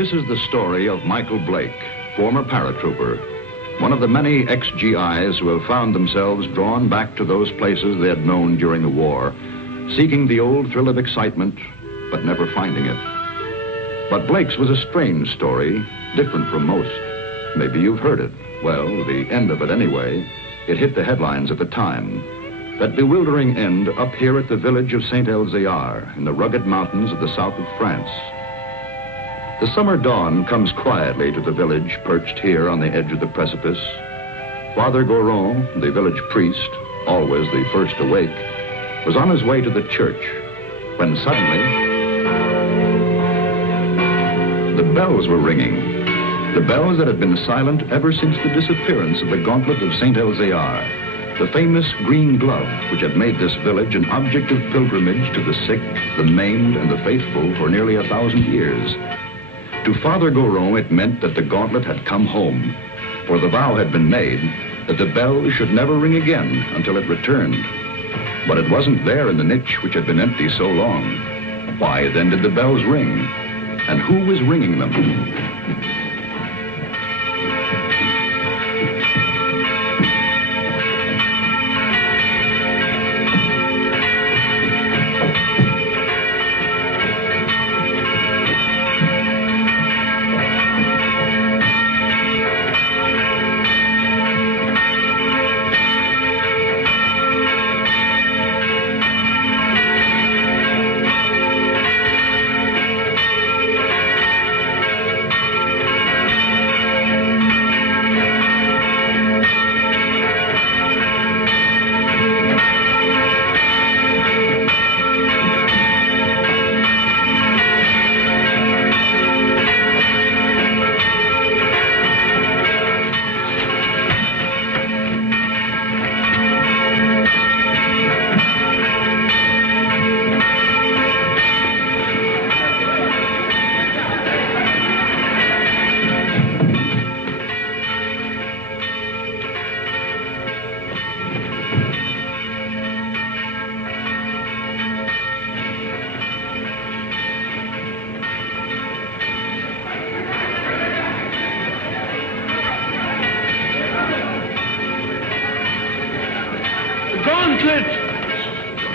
This is the story of Michael Blake, former paratrooper, one of the many ex-GIs who have found themselves drawn back to those places they had known during the war, seeking the old thrill of excitement, but never finding it. But Blake's was a strange story, different from most. Maybe you've heard it. Well, the end of it anyway. It hit the headlines at the time. That bewildering end up here at the village of Saint-Elzéar in the rugged mountains of the south of France. The summer dawn comes quietly to the village perched here on the edge of the precipice. Father Goron, the village priest, always the first awake, was on his way to the church when suddenly the bells were ringing. The bells that had been silent ever since the disappearance of the gauntlet of Saint-Elzéar, the famous green glove which had made this village an object of pilgrimage to the sick, the maimed, and the faithful for nearly 1,000 years. To Father Goron, it meant that the gauntlet had come home, for the vow had been made that the bell should never ring again until it returned. But it wasn't there in the niche which had been empty so long. Why then did the bells ring? And who was ringing them?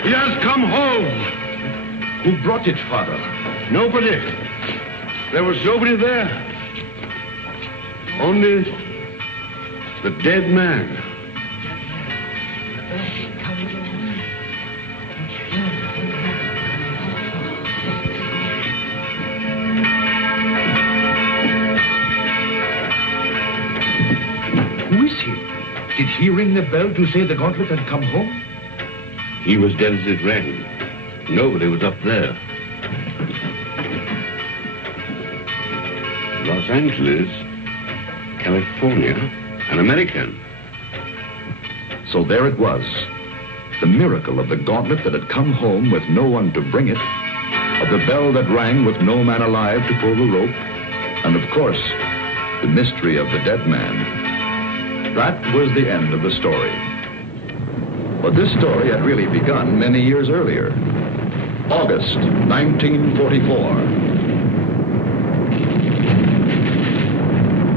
He has come home. Who brought it, Father? Nobody. There was nobody there. Only the dead man. Who is he? Did he ring the bell to say the gauntlet had come home? He was dead as it rang. Nobody was up there. Los Angeles, California, an American. So there it was. The miracle of the gauntlet that had come home with no one to bring it, of the bell that rang with no man alive to pull the rope, and of course, the mystery of the dead man. That was the end of the story. But this story had really begun many years earlier. August 1944.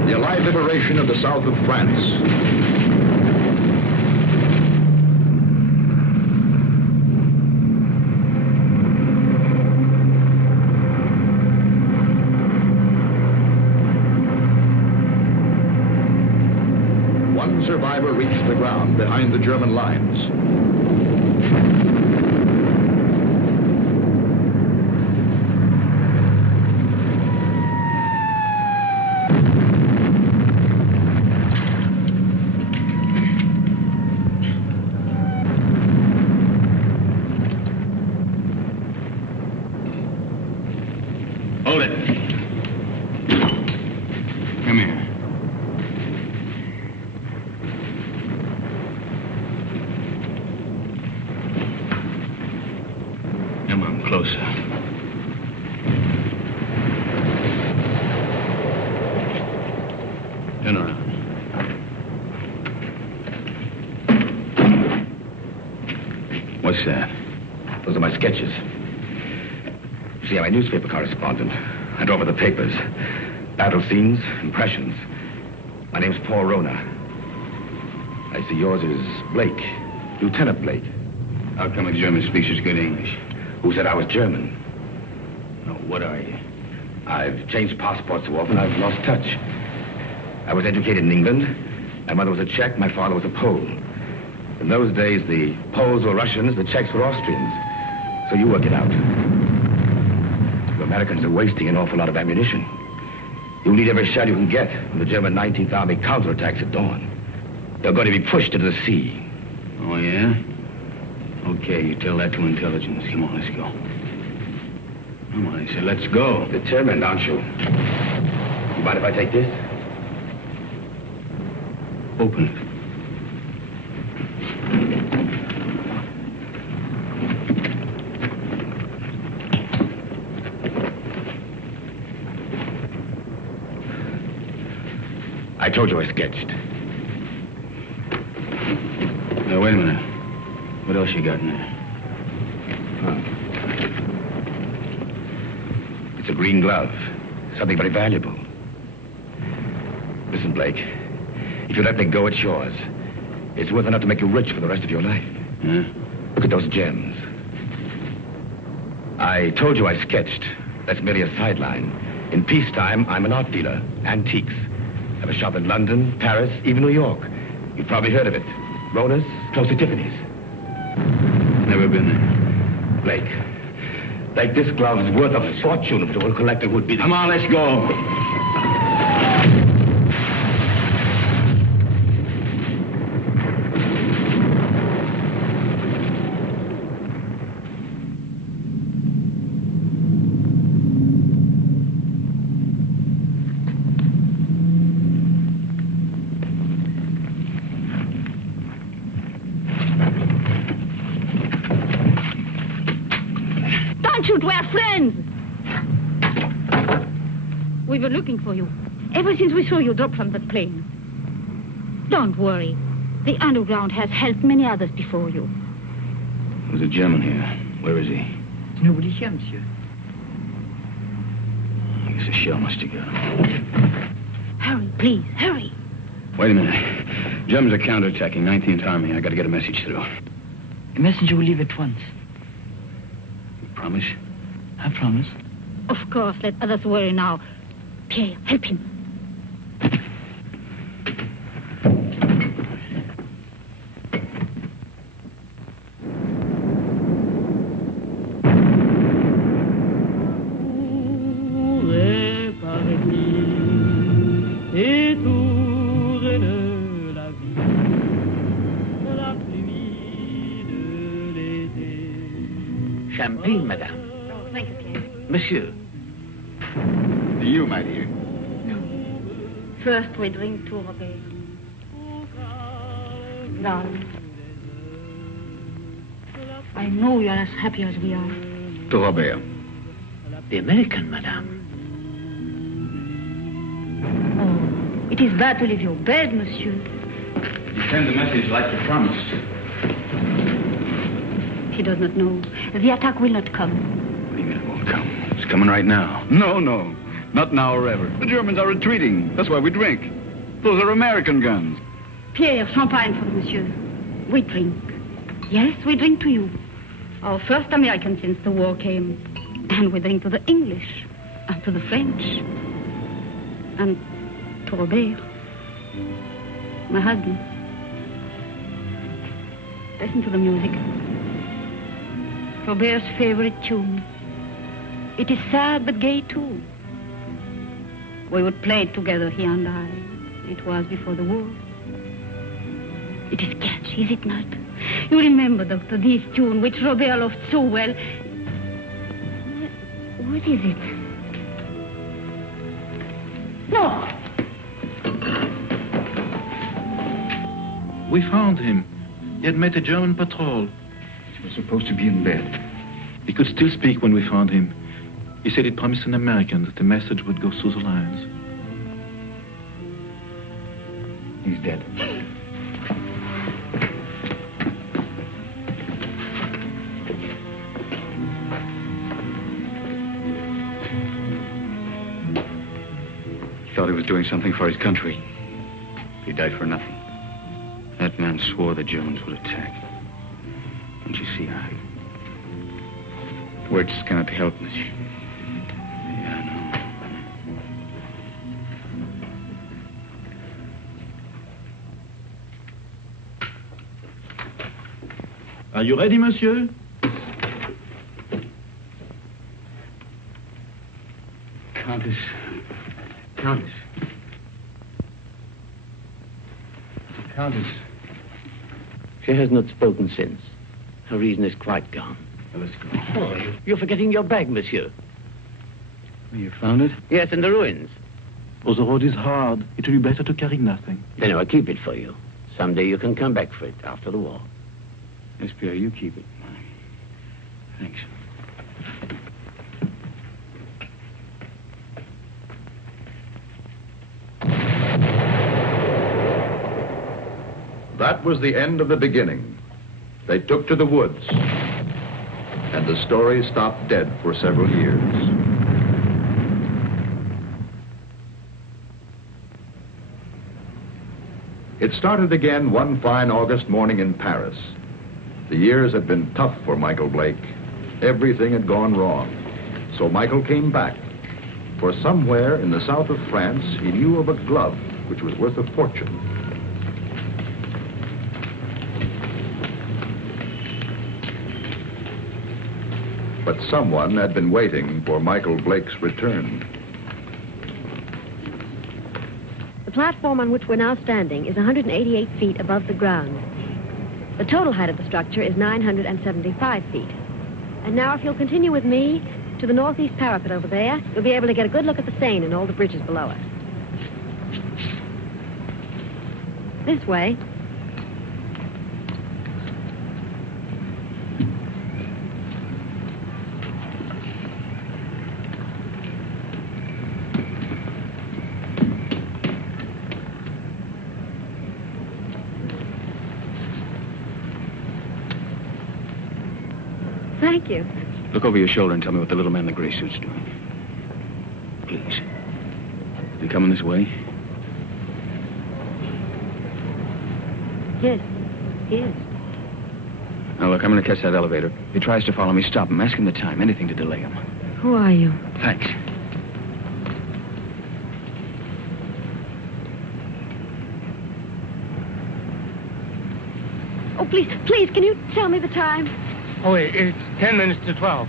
The Allied liberation of the south of France. One survivor reached the ground behind the German lines. Hold it. Come here. Come on, closer. Turn around. What's that? Those are my sketches. See, I'm a newspaper correspondent. I draw for the papers. Battle scenes, impressions. My name's Paul Rona. I see yours is Blake, Lieutenant Blake. How come a German speaks as good English? Who said I was German? No, what are you? I've changed passports so often I've lost touch. I was educated in England. My mother was a Czech, my father was a Pole. In those days, the Poles were Russians, the Czechs were Austrians. So you work it out. The Americans are wasting an awful lot of ammunition. You'll need every shell you can get when the German 19th Army counterattacks at dawn. They're going to be pushed into the sea. Oh, yeah? Okay, you tell that to intelligence. Come on, let's go. Come on, I said, let's go. Determined, aren't you? You mind if I take this? Open it. I told you I sketched. Now, wait a minute. What else you got in there? It's a green glove. Something very valuable. Listen, Blake. If you let me go, it's yours. It's worth enough to make you rich for the rest of your life. Huh? Look at those gems. I told you I sketched. That's merely a sideline. In peacetime, I'm an art dealer. Antiques. I have a shop in London, Paris, even New York. You've probably heard of it. Rona's, close to Tiffany's. Never been there. Blake, this glove is worth a fortune to a collector who'd be... Come on, let's go. We're friends. We were looking for you ever since we saw you drop from the plane. Don't worry. The underground has helped many others before you. There's a German here. Where is he? Nobody here, monsieur. I guess a shell must have got him. Hurry, please, hurry. Wait a minute. Germans are counterattacking 19th Army. I got to get a message through. A messenger will leave at once. You promise? I promise. Of course, let others worry now. Pierre, help him. Champagne, madame. Thank you, Pierre. Monsieur. You, my dear. First, we drink to Robert. Darling, I know you're as happy as we are. To Robert. The American, madame. Oh, it is bad to leave your bed, monsieur. You send the message like you promised. He does not know. The attack will not come. What do you mean it won't come? It's coming right now. No. Not now or ever. The Germans are retreating. That's why we drink. Those are American guns. Pierre, champagne for monsieur. We drink. Yes, we drink to you. Our first American since the war came. And we drink to the English. And to the French. And to Robert. My husband. Listen to the music. Faubert's favorite tune. It is sad but gay too. We would play it together, he and I. It was before the war. It is catchy, is it not? You remember, Doctor, this tune which Robert loved so well. What is it? No! We found him. He had met a German patrol. He was supposed to be in bed. He could still speak when we found him. He said he promised an American that the message would go through the lines. He's dead. he was doing something for his country. He died for nothing. That man swore the Germans would attack. Don't you see, words cannot help, monsieur. Yeah, I know. Are you ready, monsieur? Countess. Countess. Countess. She has not spoken since. Her reason is quite gone. Well, let's go. Oh, you're forgetting your bag, monsieur. You found it? Yes, in the ruins. Oh, the road is hard. It will be better to carry nothing. Then I'll keep it for you. Someday you can come back for it after the war. Yes, Pierre, you keep it. Thanks. That was the end of the beginning. They took to the woods, and the story stopped dead for several years. It started again one fine August morning in Paris. The years had been tough for Michael Blake. Everything had gone wrong. So Michael came back. For somewhere in the south of France, he knew of a glove which was worth a fortune. But someone had been waiting for Michael Blake's return. The platform on which we're now standing is 188 feet above the ground. The total height of the structure is 975 feet. And now if you'll continue with me to the northeast parapet over there, you'll be able to get a good look at the Seine and all the bridges below us. This way. Thank you. Look over your shoulder and tell me what the little man in the gray suit's doing. Please. Is he coming this way? Yes, he is. Now, look, I'm going to catch that elevator. If he tries to follow me, stop him. Ask him the time. Anything to delay him. Who are you? Thanks. Oh, please, can you tell me the time? Oh, it's 10 minutes to 12.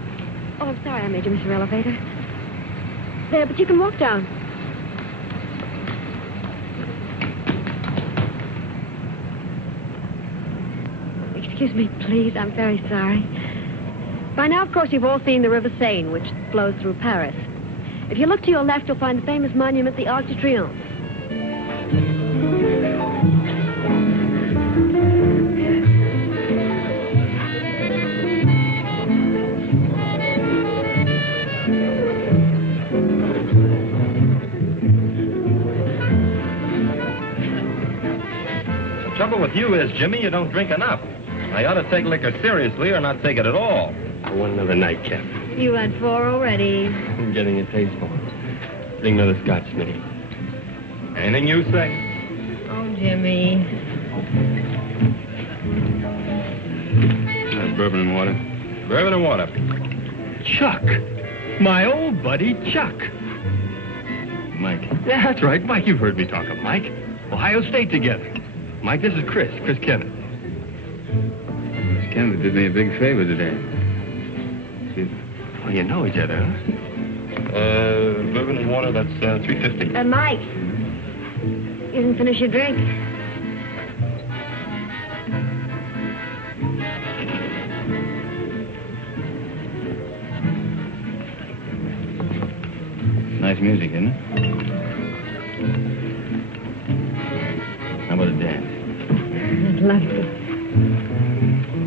Oh, I'm sorry I made you miss your elevator. There, but you can walk down. Excuse me, please. I'm very sorry. By now, of course, you've all seen the River Seine, which flows through Paris. If you look to your left, you'll find the famous monument, the Arc de Triomphe. The trouble with you is, Jimmy, you don't drink enough. I ought to take liquor seriously or not take it at all. I want another nightcap. You had 4 already. I'm getting a taste for it. Bring another scotch, Smitty. Anything you say. Oh, Jimmy. Bourbon and water. Bourbon and water. Chuck. My old buddy, Chuck. Mike. Yeah, that's right. Mike, you've heard me talk of Mike. Ohio State together. Mike, this is Chris Kenneth. Miss Kenneth did me a big favor today. See? Oh, you know each other, huh? Bourbon and water, that's $3.50. Mike. You didn't finish your drink. Nice music, isn't it? How about a dance? I'd love to.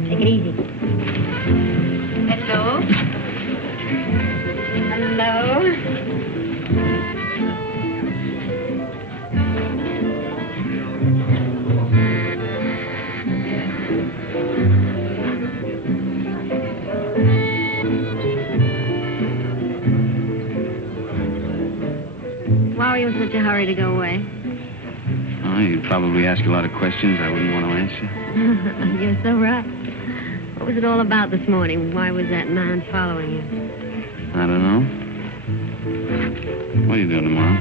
Take it easy. Hello? Hello? While he was in the such a hurry to go away? Oh, you'd probably ask a lot of questions I wouldn't want to answer. You're so right. What was it all about this morning? Why was that man following you? I don't know. What are you doing tomorrow?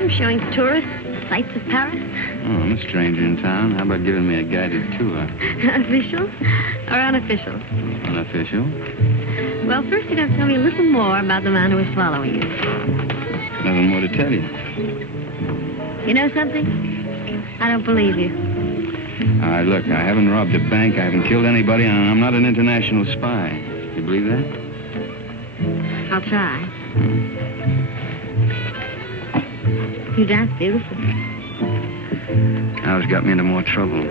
I'm showing tourists sights of Paris. Oh, I'm a stranger in town. How about giving me a guided tour? Official or unofficial? Unofficial. Well, first you're going to tell me a little more about the man who was following you. Nothing more to tell you. You know something? I don't believe you. All right, look, I haven't robbed a bank, I haven't killed anybody, and I'm not an international spy. You believe that? I'll try. You dance beautifully. Now it's got me into more trouble.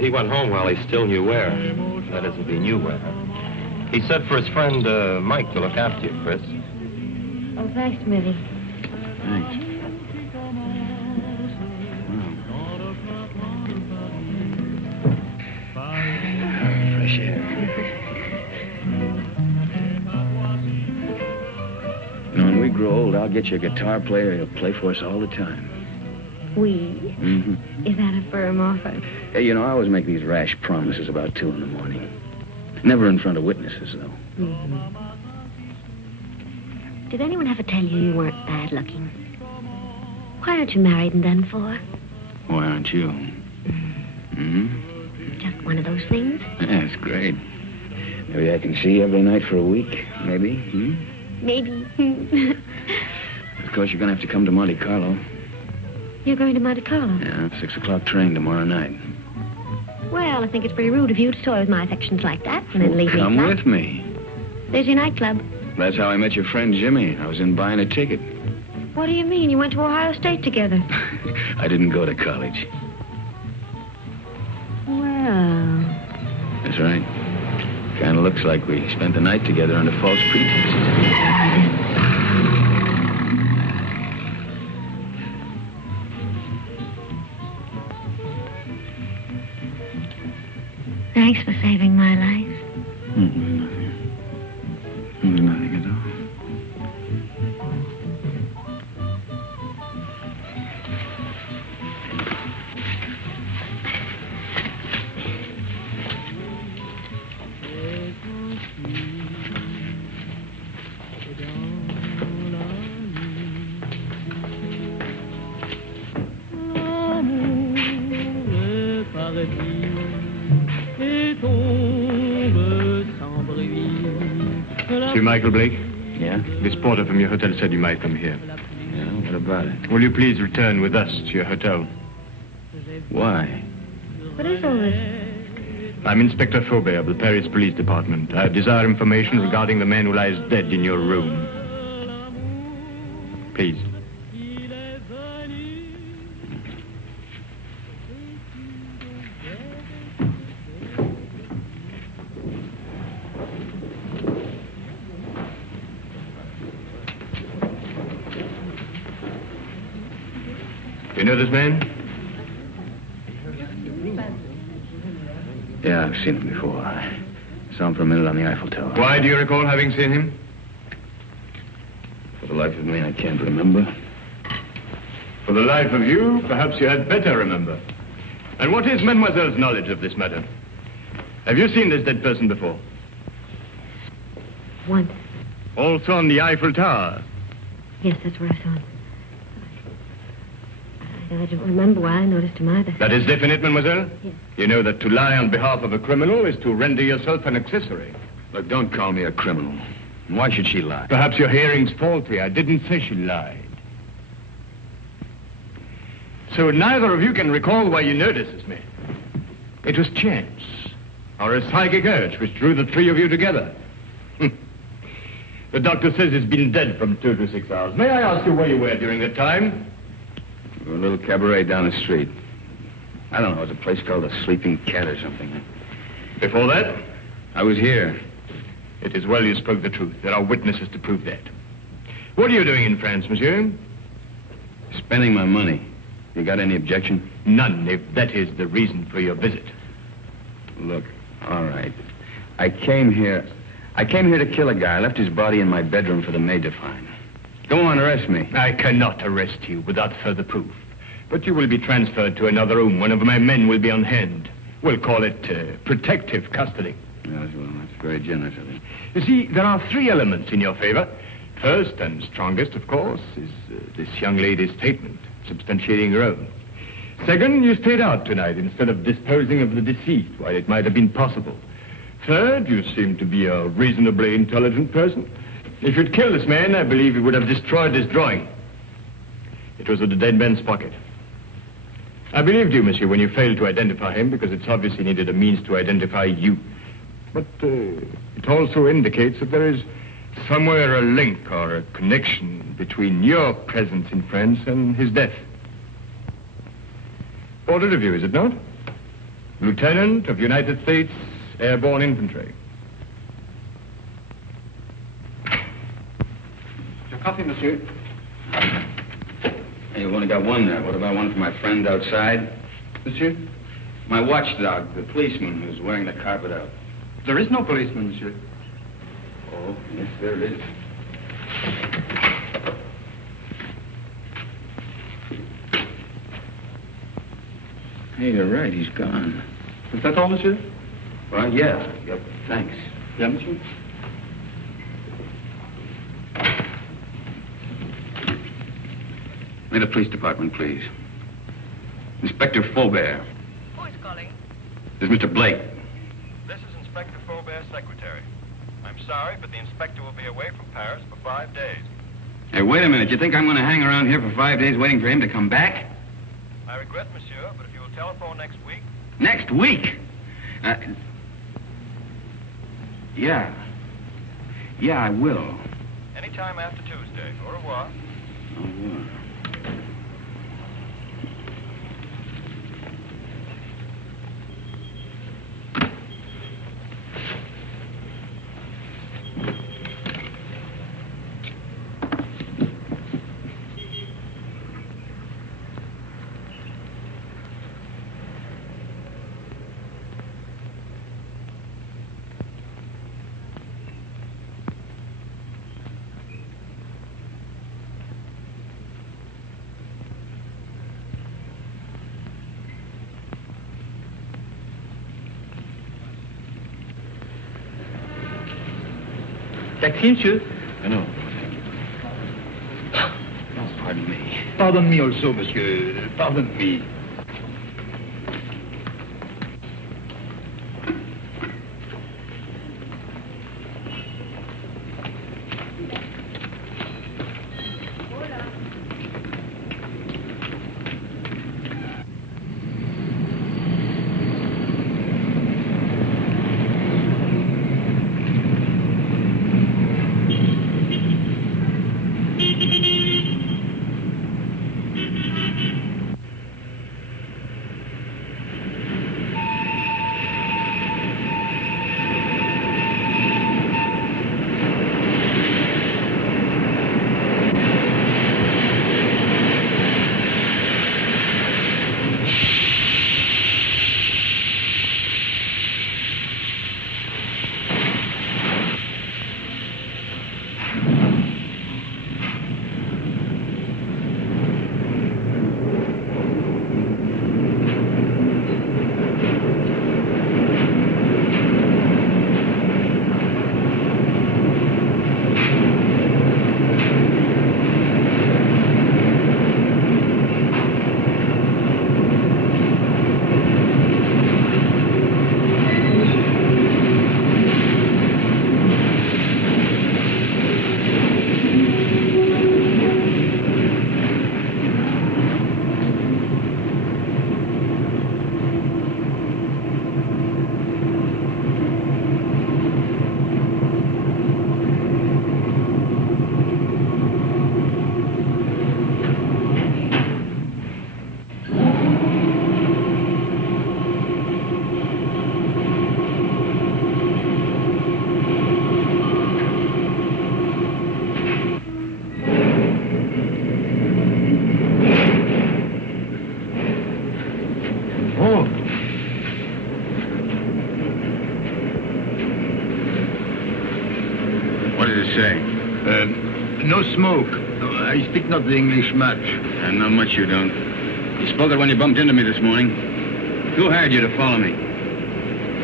He went home while he still knew where. That is, if he knew where. He said for his friend, Mike, to look after you, Chris. Oh, thanks, Mitty. Thanks. Fresh air. You know, when we grow old, I'll get you a guitar player who'll play for us all the time. We? Mm-hmm. Is that a firm offer? Hey, you know, I always make these rash promises about 2 in the morning. Never in front of witnesses, though. Mm-hmm. Did anyone ever tell you you weren't bad looking? Why aren't you married and done for? Why aren't you? Mm-hmm. Just one of those things? Yeah, it's great. Maybe I can see you every night for a week, maybe. Maybe. Of course, you're going to have to come to Monte Carlo. You're going to Monte Carlo? Yeah, 6 o'clock train tomorrow night. Well, I think it's pretty rude of you to toy with my affections like that and then leave me Come flat. with me. There's your nightclub. That's how I met your friend Jimmy. I was in buying a ticket. What do you mean? You went to Ohio State together. I didn't go to college. Well... That's right. Kind of looks like we spent the night together under false pretenses. Thanks for saving my life. Nothing. Nothing at all. Monsieur Michael Blake? Yeah? This porter from your hotel said you might come here. Yeah, what about it? Will you please return with us to your hotel? Why? What is all this? I'm Inspector Faubert of the Paris Police Department. I desire information regarding the man who lies dead in your room. Please. You know this man? Yeah, I've seen him before. I saw him for a minute on the Eiffel Tower. Why do you recall having seen him? For the life of me, I can't remember. For the life of you, perhaps you had better remember. And what is Mademoiselle's knowledge of this matter? Have you seen this dead person before? Once. Also on the Eiffel Tower? Yes, that's where I saw him. I don't remember why I noticed him either. That is definite, mademoiselle? Yes. You know that to lie on behalf of a criminal is to render yourself an accessory. Look, don't call me a criminal. Why should she lie? Perhaps your hearing's faulty. I didn't say she lied. So neither of you can recall why you noticed me. It was chance, or a psychic urge which drew the 3 of you together. The doctor says he's been dead from 2 to 6 hours. May I ask you where you were during that time? A little cabaret down the street. I don't know, it was a place called the Sleeping Cat or something. Before that? I was here. It is well you spoke the truth. There are witnesses to prove that. What are you doing in France, monsieur? Spending my money. You got any objection? None, if that is the reason for your visit. Look, all right. I came here to kill a guy. I left his body in my bedroom for the maid to find. Go on, arrest me. I cannot arrest you without further proof. But you will be transferred to another room. One of my men will be on hand. We'll call it protective custody. Yes, well, that's very generous of you. You see, there are 3 elements in your favor. First and strongest, of course, is this young lady's statement, substantiating her own. Second, you stayed out tonight instead of disposing of the deceased while it might have been possible. Third, you seem to be a reasonably intelligent person. If you'd killed this man, I believe you would have destroyed this drawing. It was in the dead man's pocket. I believed you, monsieur, when you failed to identify him, because it's obvious he needed a means to identify you. But it also indicates that there is somewhere a link or a connection between your presence in France and his death. Portrait of you, is it not? Lieutenant of United States Airborne Infantry. Your coffee, monsieur. Hey, you've only got one there. What about one for my friend outside? Monsieur? My watchdog, the policeman who's wearing the carpet out. There is no policeman, monsieur. Oh, yes, there is. Hey, you're right. He's gone. Is that all, monsieur? Well, yeah. Yep. Thanks. Yeah, monsieur? May the police department, please. Inspector Faubert. Who is calling? This is Mr. Blake. This is Inspector Faubert's secretary. I'm sorry, but the inspector will be away from Paris for 5 days. Hey, wait a minute. You think I'm going to hang around here for 5 days waiting for him to come back? I regret, monsieur, but if you will telephone next week... Next week? Yeah. Yeah, I will. Anytime after Tuesday. Au revoir. Au revoir. Taxi, monsieur? No. Oh, pardon me. Pardon me also, monsieur. Pardon me. Oh. What did it say? No smoke. I speak not the English much. And not much you don't. You spoke it when you bumped into me this morning. Who hired you to follow me?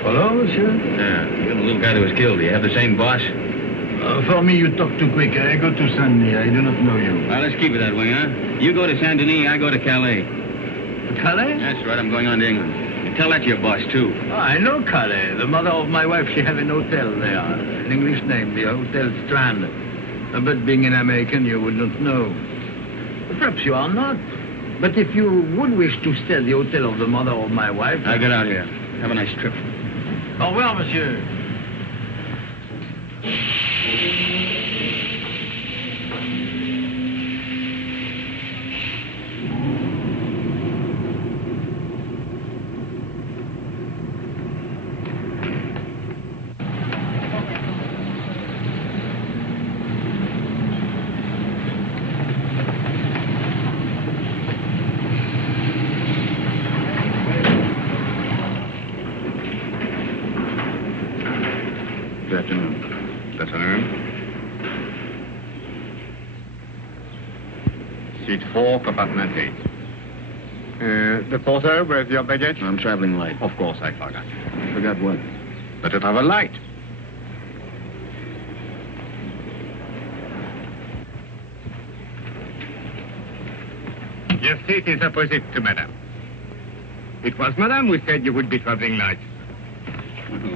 Follow, monsieur? Yeah, you're the little guy that was killed. Do you have the same boss? For me, you talk too quick. I go to Saint-Denis. I do not know you. Well, let's keep it that way, huh? You go to Saint-Denis, I go to Calais. Calais? That's right, I'm going on to England. And tell that to your boss, too. Oh, I know Calais. The mother of my wife, she have an hotel there. An English name, the Hotel Strand. But being an American, you would not know. Perhaps you are not. But if you would wish to stay at the hotel of the mother of my wife... I'll get out here. Have a nice trip. Au revoir, monsieur. Suite 4, compartment 8. The porter, where's your baggage? I'm traveling light. Of course, I forgot. Forgot what? But to travel light. Your seat is opposite to Madame. It was Madame who said you would be traveling light.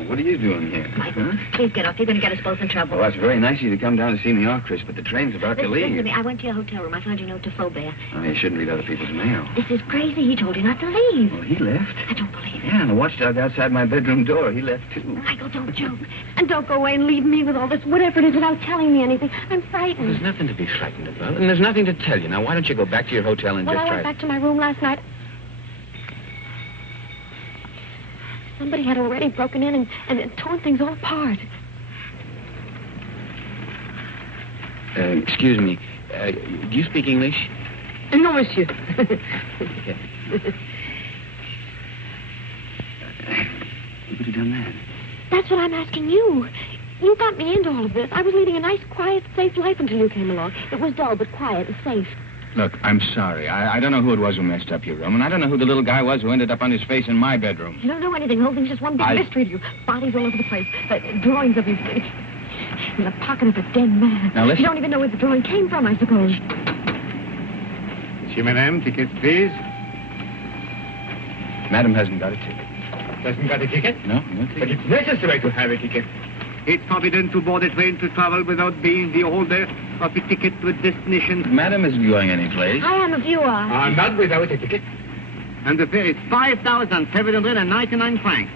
What are you doing here? Michael, please get off. You're going to get us both in trouble. Well, that's very nice of you to come down to see me off, Chris, but the train's about to leave. Listen to me. I went to your hotel room. I found your note to Faubert. Oh, you shouldn't read other people's mail. This is crazy. He told you not to leave. Well, he left. I don't believe it. Yeah, and the watchdog outside my bedroom door, he left, too. Michael, don't joke. And don't go away and leave me with all this, whatever it is, without telling me anything. I'm frightened. There's nothing to be frightened about, and there's nothing to tell you. Now, why don't you go back to your hotel and Well, just I try... went back to my room last night. Somebody had already broken in and torn things all apart. Excuse me. Do you speak English? No, monsieur. Who could have done that? That's what I'm asking you. You got me into all of this. I was leading a nice, quiet, safe life until you came along. It was dull, but quiet and safe. Look, I'm sorry. I don't know who it was who messed up your room, and I don't know who the little guy was who ended up on his face in my bedroom. You don't know anything. The whole thing's just one big mystery to you. Bodies all over the place. Drawings of his... in the pocket of a dead man. Now, listen. You don't even know where the drawing came from, I suppose. Monsieur, madame, tickets, please. Madam hasn't got a ticket. Doesn't got a ticket? No ticket. But it's necessary to have a ticket. It's forbidden to board a train to travel without being the holder of a ticket to a destination. Madam isn't going anyplace. I am if you are. Not without a ticket. And the fare is 5,799 francs.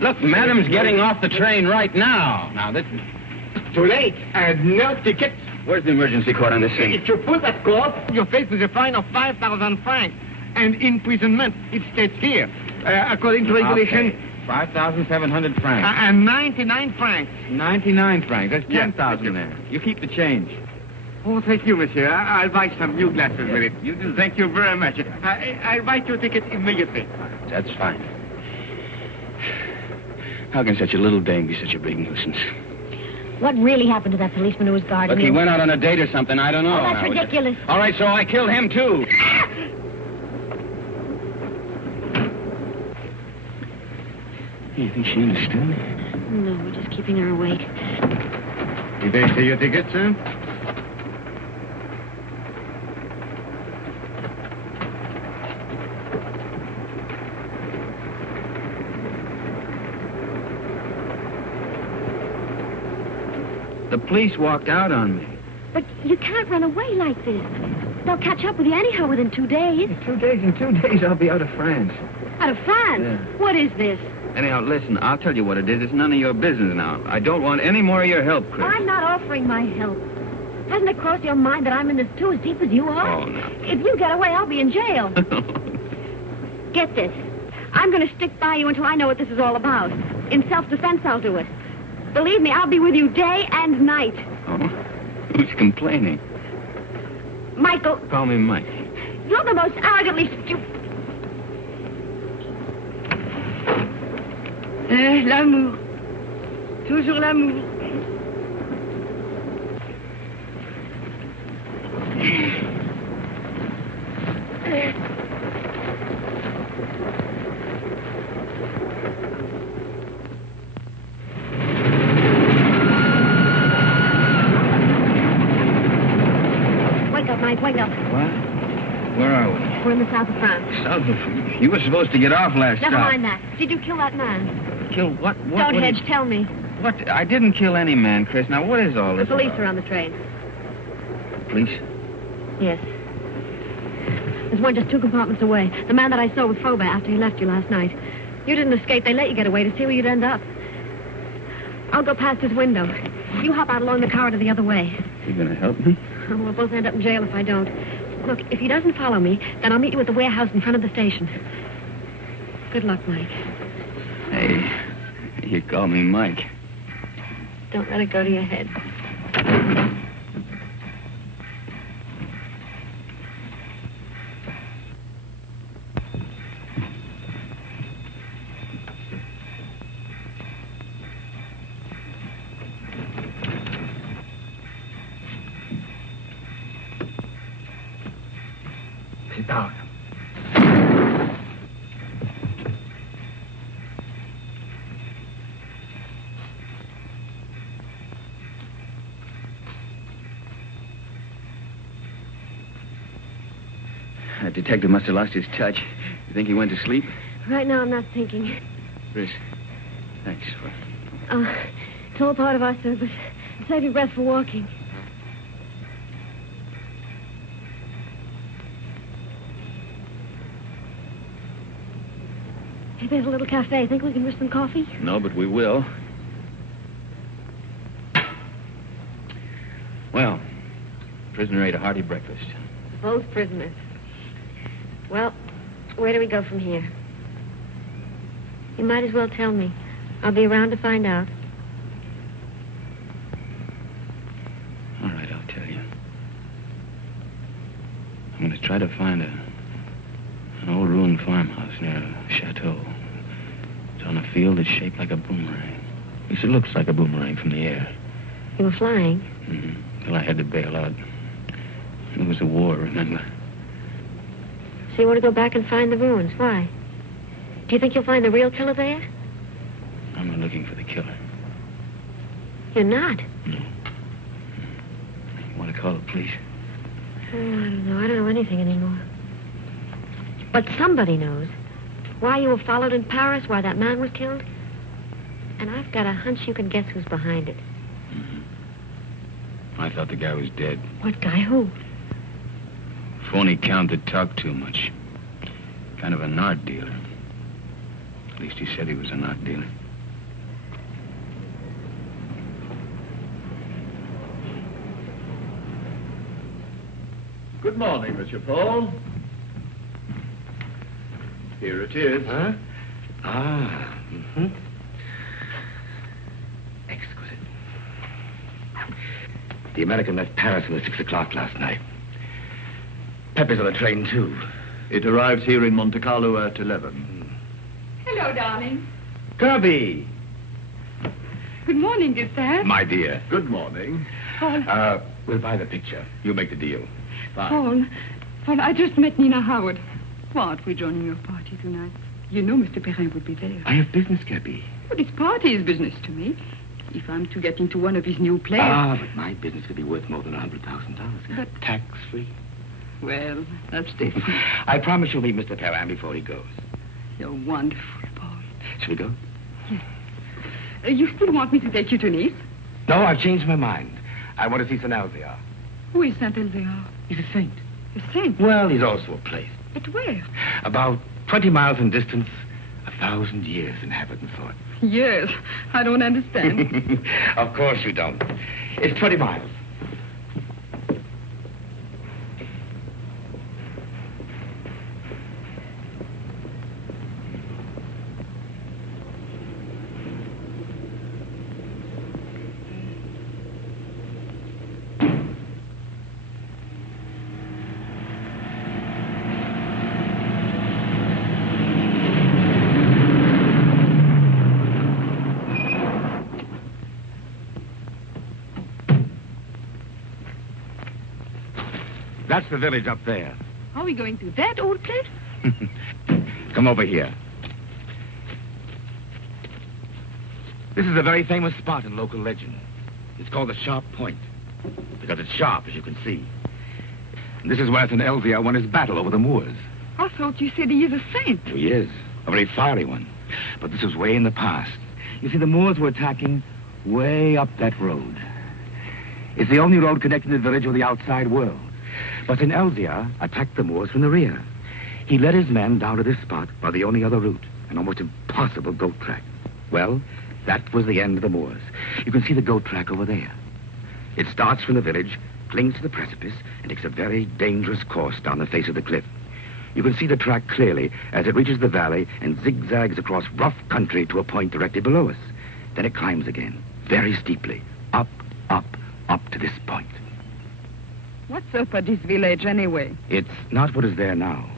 Look, Madam's getting off the train right now. Now, this... Too late. And no ticket. Where's the emergency court on this thing? If you put that court, you're faced with a fine of 5,000 francs. And imprisonment. It states here, according to regulation... Okay. 5,700 francs. And 99 francs. 99 francs. That's 10,000 there. You keep the change. Oh, thank you, monsieur. I'll buy some new glasses with it. You do. Thank you very much. I'll write your ticket immediately. That's fine. How can such a little dame be such a big nuisance? What really happened to that policeman who was guarding Look, he you? went out on a date or something. I don't know. Oh, that's ridiculous. All right, so I killed him, too. You think she understood? No, we're just keeping her awake. Did they see your ticket, sir? The police walked out on me. But you can't run away like this. They'll catch up with you anyhow within 2 days. In 2 days, I'll be out of France. Out of France? Yeah. What is this? Anyhow, listen, I'll tell you what it is. It's none of your business now. I don't want any more of your help, Chris. I'm not offering my help. Hasn't it crossed your mind that I'm in this too as deep as you are? Oh, no. If you get away, I'll be in jail. Get this. I'm going to stick by you until I know what this is all about. In self-defense, I'll do it. Believe me, I'll be with you day and night. Oh? Who's complaining? Michael. Call me Mike. You're the most arrogantly stupid... L'amour. Toujours l'amour. Wake up, Mike, wake up. What? Where are we? We're in the south of France. South of... You were supposed to get off last Never stop. mind that. Did you kill that man? Kill what? Don't hedge, tell me. What? I didn't kill any man, Chris. Now, what is all The this police about? are on the train. Police? Yes. There's one just 2 compartments away. The man that I saw with Faubert after he left you last night. You didn't escape. They let you get away to see where you'd end up. I'll go past his window. You hop out along the corridor the other way. You gonna help me? We'll both end up in jail if I don't. Look, if he doesn't follow me, then I'll meet you at the warehouse in front of the station. Good luck, Mike. Hey, you call me Mike. Don't let it go to your head. Sit down. That detective must have lost his touch. You think he went to sleep? Right now, I'm not thinking. Chris, thanks for... It's all part of our service. Save your breath for walking. Hey, there's a little cafe. Think we can wish some coffee? No, but we will. Well, prisoner ate a hearty breakfast. Both prisoners. Well, where do we go from here? You might as well tell me. I'll be around to find out. All right, I'll tell you. I'm going to try to find an old ruined farmhouse near a chateau. It's on a field that's shaped like a boomerang. At least it looks like a boomerang from the air. You were flying? Mm-hmm. Till I had to bail out. It was a war, remember? So you want to go back and find the ruins? Why? Do you think you'll find the real killer there? I'm not looking for the killer. You're not? No. You want to call the police? Oh, I don't know. I don't know anything anymore. But somebody knows. Why you were followed in Paris, why that man was killed. And I've got a hunch you can guess who's behind it. I thought the guy was dead. What guy? Who? Phony count that talked too much. Kind of an art dealer. At least he said he was an art dealer. Good morning, Monsieur Paul. Here it is. Huh? Ah, mm-hmm. Exquisite. The American left Paris at 6 o'clock last night. Pepper's on the train, too. It arrives here in Monte Carlo at 11. Hello, darling. Gaby! Good morning, Gustave. My dear. Good morning. Paul. We'll buy the picture. You make the deal. Fine. Paul, I just met Nina Howard. Why aren't we joining your party tonight? You know Mr. Perrin would be there. I have business, Gaby. But his party is business to me. If I'm to get into one of his new plays... Ah, but my business could be worth more than $100,000. But... Tax-free. Well, that's different. I promise you'll meet Mr. Perrin before he goes. You're wonderful, Paul. Shall we go? Yes. You still want me to take you to Nice? No, I've changed my mind. I want to see Saint Alvear. Who is Saint Alvear? He's a saint. A saint? Well, he's also a place. But where? About 20 miles in distance, 1,000 years in habit and thought. Yes, I don't understand. Of course you don't. It's 20 miles. That's the village up there. Are we going to that old place? Come over here. This is a very famous spot in local legend. It's called the Sharp Point, because it's sharp, as you can see. And this is where St. Elzia won his battle over the Moors. I thought you said he is a saint. He is, a very fiery one. But this was way in the past. You see, the Moors were attacking way up that road. It's the only road connecting the village with the outside world. But St. Elzia attacked the Moors from the rear. He led his men down to this spot by the only other route, an almost impossible goat track. Well, that was the end of the Moors. You can see the goat track over there. It starts from the village, clings to the precipice, and takes a very dangerous course down the face of the cliff. You can see the track clearly as it reaches the valley and zigzags across rough country to a point directly below us. Then it climbs again, very steeply, up, up, up to this point. What's up at this village, anyway? It's not what is there now.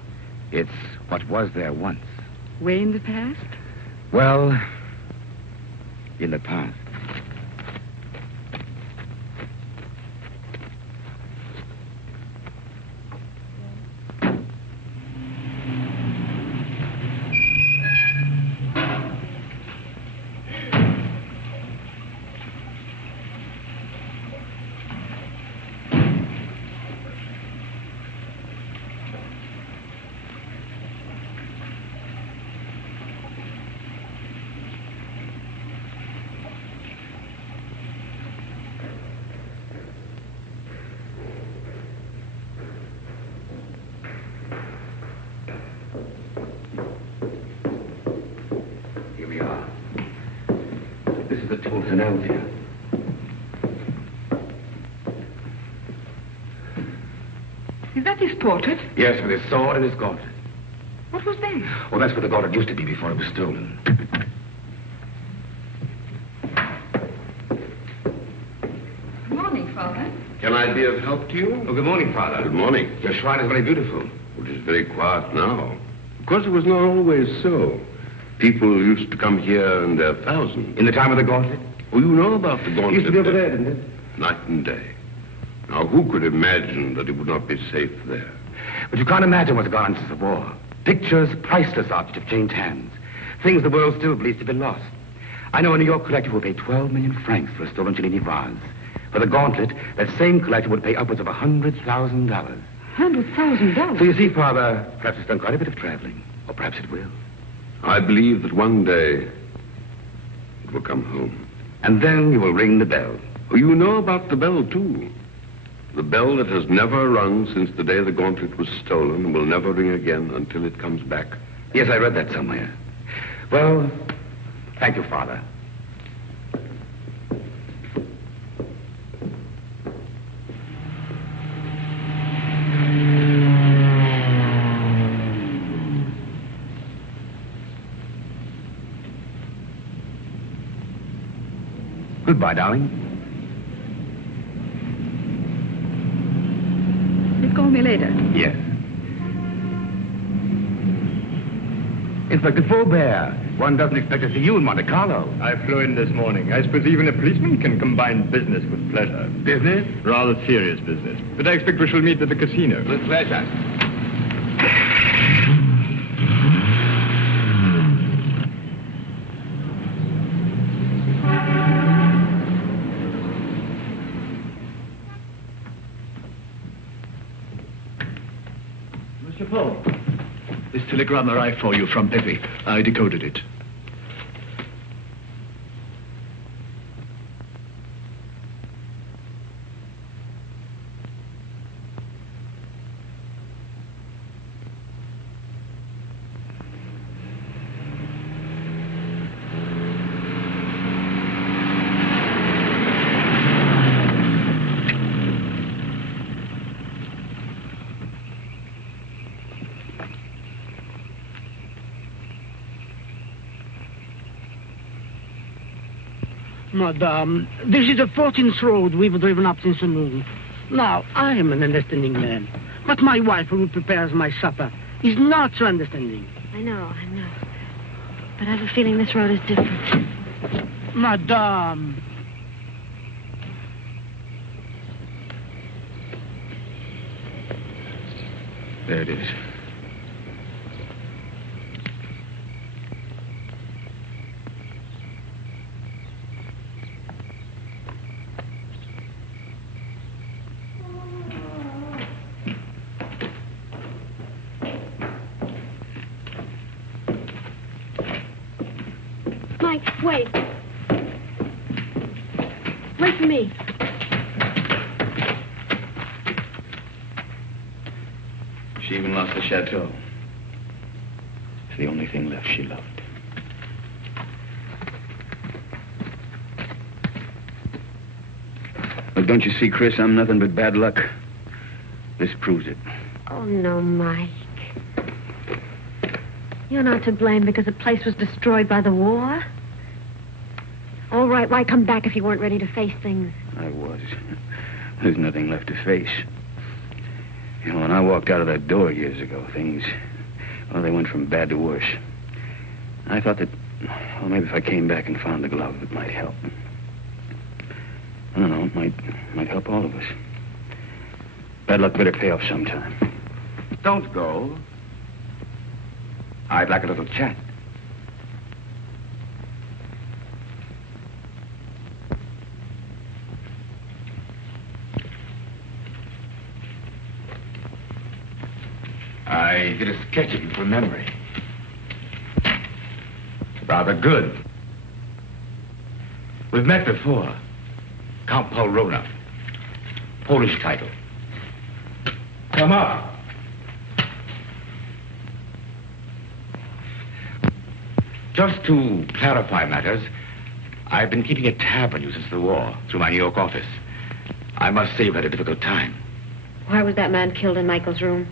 It's what was there once. Way in the past? Well, in the past. Is that his portrait? Yes, with his sword and his gauntlet. What was that? Oh, that's where the gauntlet used to be before it was stolen. Good morning, Father. Can I be of help to you? Oh, good morning, Father. Good morning. Your shrine is very beautiful. It is very quiet now. Of course, it was not always so. People used to come here in their thousands. In the time of the gauntlet? Oh, you know about the gauntlet. It used to be over there, didn't it? Night and day. Now, who could imagine that it would not be safe there? But you can't imagine what's gone on since the war. Pictures, priceless objects have changed hands. Things the world still believes to be lost. I know a New York collector will pay 12 million francs for a stolen Cellini vase. For the gauntlet, that same collector would pay upwards of $100,000. $100,000? So you see, Father, perhaps it's done quite a bit of traveling. Or perhaps it will. I believe that one day it will come home. And then you will ring the bell. Oh, you know about the bell, too. The bell that has never rung since the day the gauntlet was stolen and will never ring again until it comes back. Yes, I read that somewhere. Well, thank you, Father. Goodbye, darling. You'll call me later. Yes. Inspector Faubert, one doesn't expect to see you in Monte Carlo. I flew in this morning. I suppose even a policeman can combine business with pleasure. Business? Rather serious business. But I expect we shall meet at the casino. With pleasure. This telegram arrived for you from Pepe. I decoded it. Madame, this is the 14th road we've driven up since the noon. Now, I am an understanding man, but my wife, who prepares my supper, is not so understanding. I know. But I have a feeling this road is different. Madame. There it is. Mike, wait. Wait for me. She even lost the chateau. It's the only thing left she loved. Look, don't you see, Chris, I'm nothing but bad luck. This proves it. Oh, no, Mike. You're not to blame because the place was destroyed by the war. All right, why come back if you weren't ready to face things? I was. There's nothing left to face. You know, when I walked out of that door years ago, things, well, they went from bad to worse. I thought that, well, maybe if I came back and found the glove, it might help. I don't know, it might help all of us. Bad luck better pay off sometime. Don't go. I'd like a little chat. I did a sketch of you from memory. Rather good. We've met before. Count Paul Rona. Polish title. Come up. Just to clarify matters, I've been keeping a tab on you since the war, through my New York office. I must say you've had a difficult time. Why was that man killed in Michael's room?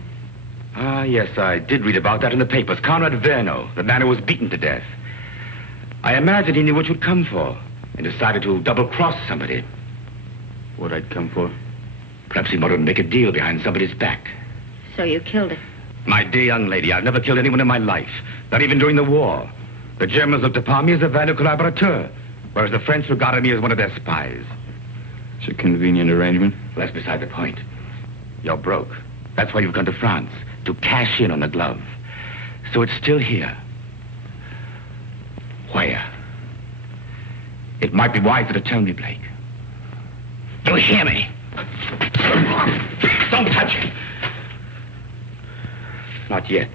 Ah, yes, I did read about that in the papers. Conrad Verno, the man who was beaten to death. I imagined he knew what you'd come for and decided to double-cross somebody. What I'd come for? Perhaps he wanted to make a deal behind somebody's back. So you killed him? My dear young lady, I've never killed anyone in my life, not even during the war. The Germans looked upon me as a valued collaborator, whereas the French regarded me as one of their spies. It's a convenient arrangement. Well, that's beside the point. You're broke. That's why you've gone to France, to cash in on the glove. So it's still here. Where? It might be wiser to tell me, Blake. Do you hear me? Don't touch it. Not yet.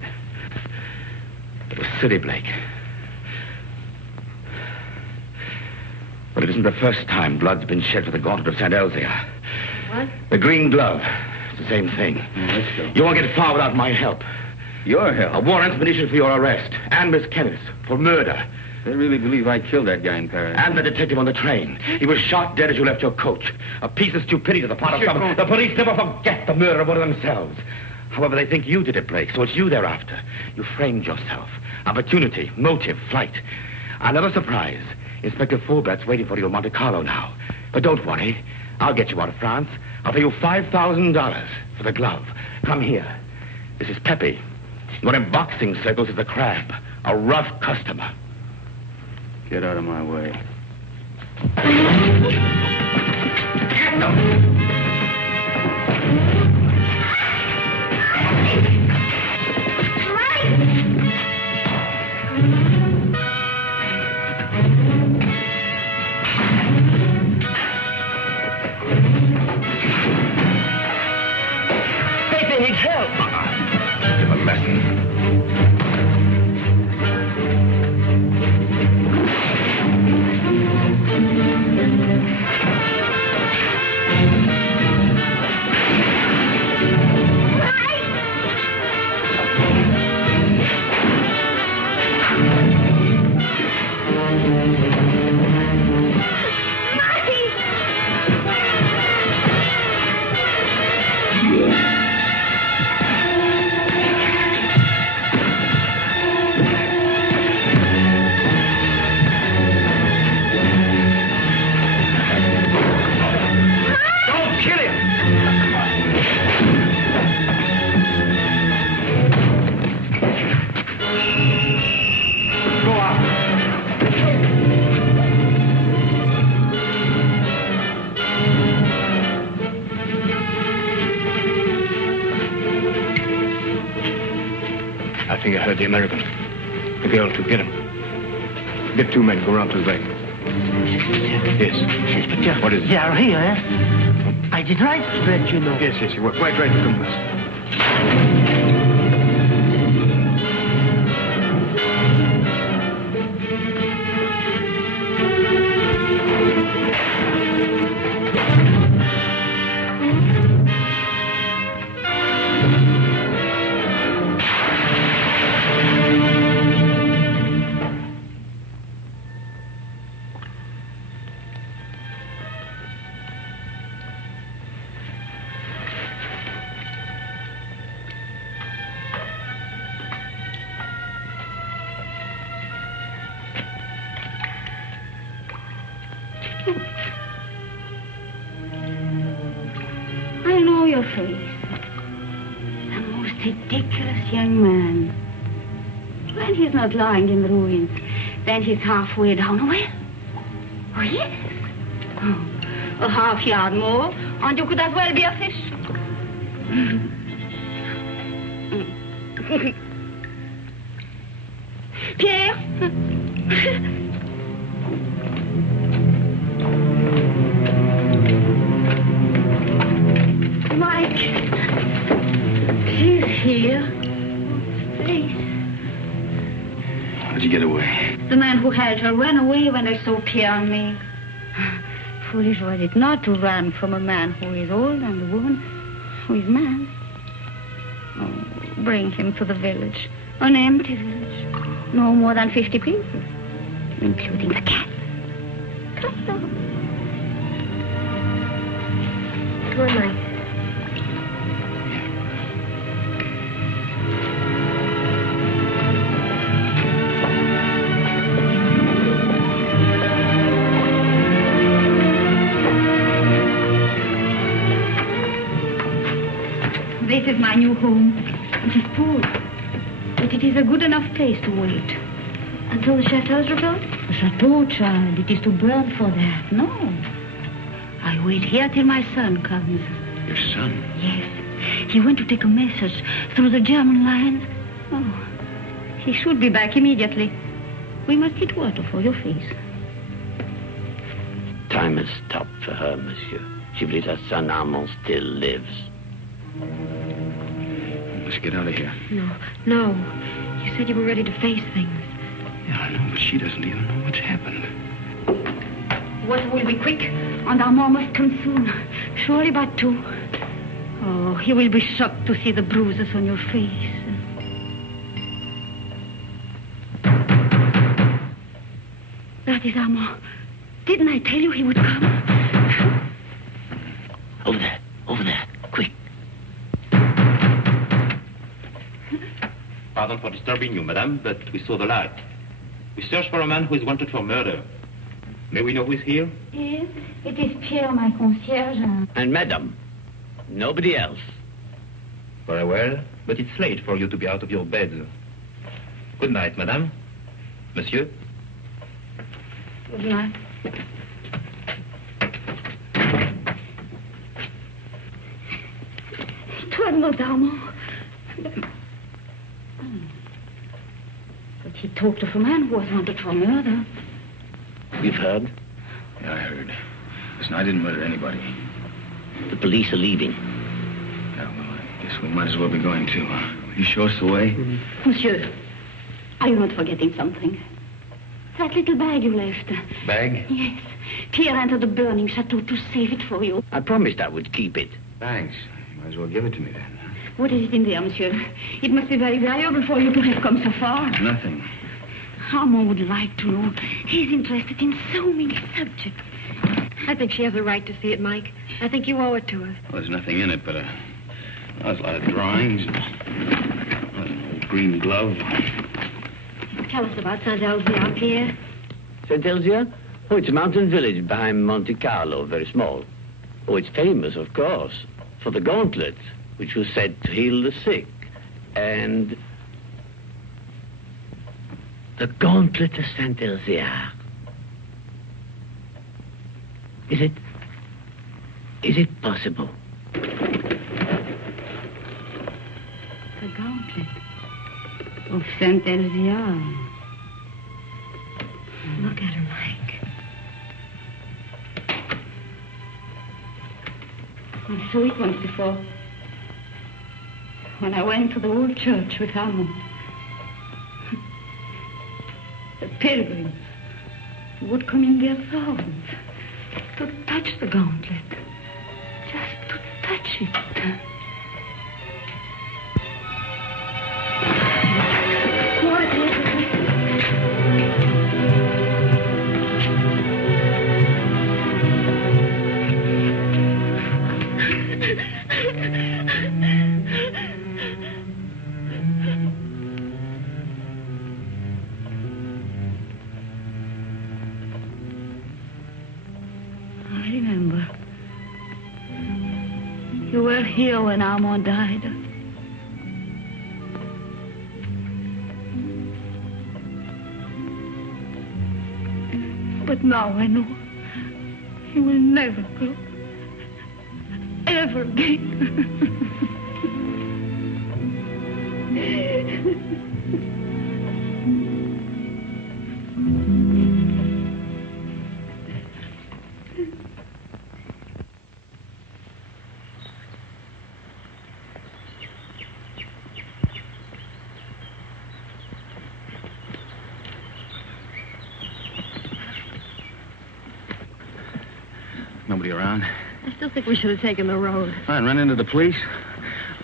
It was silly, Blake. But it isn't the first time blood's been shed for the gauntlet of St. Elzea. What? The green glove. It's the same thing. Let's go. You won't get far without my help. Your help? A warrant's been issued for your arrest. And Miss Kenneth for murder. They really believe I killed that guy in Paris. And the detective on the train. He was shot dead as you left your coach. A piece of stupidity on the part of some. The police never forget the murder of one of themselves. However, they think you did it, Blake, so it's you they're after. You framed yourself. Opportunity, motive, flight. Another surprise. Inspector Faubert's waiting for you in Monte Carlo now. But don't worry. I'll get you out of France. I'll pay you $5,000 for the glove. Come here. This is Pepe. What in boxing circles is the crab. A rough customer. Get out of my way. Get them! Pepe needs help. Give a lesson. think I heard the American. The girl too. Get him. Get 2 men. Go round to the back. Yes. Inspector. What is it? They are here, eh? I did right to let you know. Yes, you were quite right to come with us. I know your face. The most ridiculous young man. When he's not lying in the ruins, then he's halfway down a well. Oh, yes. Oh, a half yard more, and you could as well be a fish. Pierre? Mike. She's here. Please. How'd you get away? The man who held her ran away when I saw Pierre and me. Foolish was it not to run from a man who is old and a woman who is mad. Oh, bring him to the village. An empty village. No more than 50 people, including the cat. Come on. Come on, Mike. This is my new home. It is poor, but it is a good enough place to wait. Until the chateau's rebuilt? The chateau, child, it is to burn for that. No. I wait here till my son comes. Your son? Yes. He went to take a message through the German lines. Oh, he should be back immediately. We must get water for your face. Time has stopped for her, monsieur. She believes her son Armand still lives. Let's get out of here. No. You said you were ready to face things. Yeah, I know, but she doesn't even know what's happened. Water will be quick, and Armand must come soon. Surely by 2. Oh, he will be shocked to see the bruises on your face. That is Armand. Didn't I tell you he would come? Over there, quick. Pardon for disturbing you, madame, but we saw the light. We search for a man who is wanted for murder. May we know who is here? Yes, it is Pierre, my concierge. And madame, nobody else. Very well, but it's late for you to be out of your bed. Good night, madame. Monsieur? Good night. It was not Armand. But he talked of a man who was wanted for murder. You've heard? Yeah, I heard. Listen, I didn't murder anybody. The police are leaving. Yeah, well, I guess we might as well be going too. Will you show us the way? Monsieur, are you not forgetting something? That little bag you left. Bag? Yes. Pierre entered the burning chateau to save it for you. I promised I would keep it. Thanks. You might as well give it to me then. What is it in there, monsieur? It must be very valuable for you to have come so far. Nothing. Armand would like to know. He's interested in so many subjects. I think she has a right to see it, Mike. I think you owe it to her. Well, there's nothing in it, but there's a lot of drawings. An old green glove. Tell us about Saint-Elzéar, Pierre. Saint-Elzéar? Oh, it's a mountain village behind Monte Carlo, very small. Oh, it's famous, of course, for the gauntlet, which was said to heal the sick. And the gauntlet of Saint-Elzéar. Is it possible? The gauntlet. Oh, Saint Elzia. Look at her, Mike. I saw it once before. When I went to the old church with Armand. The pilgrims would come in their thousands to touch the gauntlet. Just to touch it. Here when Armand died. But now I know he will never go. Ever again. Nobody around? I still think we should have taken the road. And run into the police?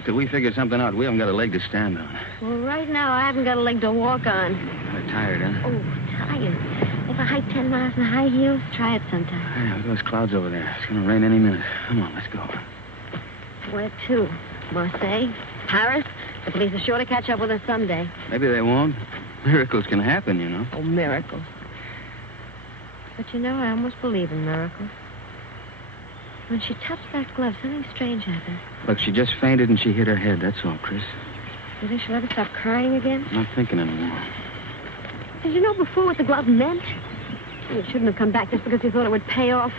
Till we figure something out, we haven't got a leg to stand on. Well, right now, I haven't got a leg to walk on. You're tired, huh? Oh, tired. If I hike 10 miles in high heels, try it sometime. Yeah, look at those clouds over there. It's going to rain any minute. Come on, let's go. Where to? Marseille? Paris? The police are sure to catch up with us someday. Maybe they won't. Miracles can happen, you know. Oh, miracles. But you know, I almost believe in miracles. When she touched that glove, something strange happened. Look, she just fainted and she hit her head. That's all, Chris. Do you think she'll ever stop crying again? I'm not thinking anymore. Did you know before what the glove meant? You shouldn't have come back just because you thought it would pay off.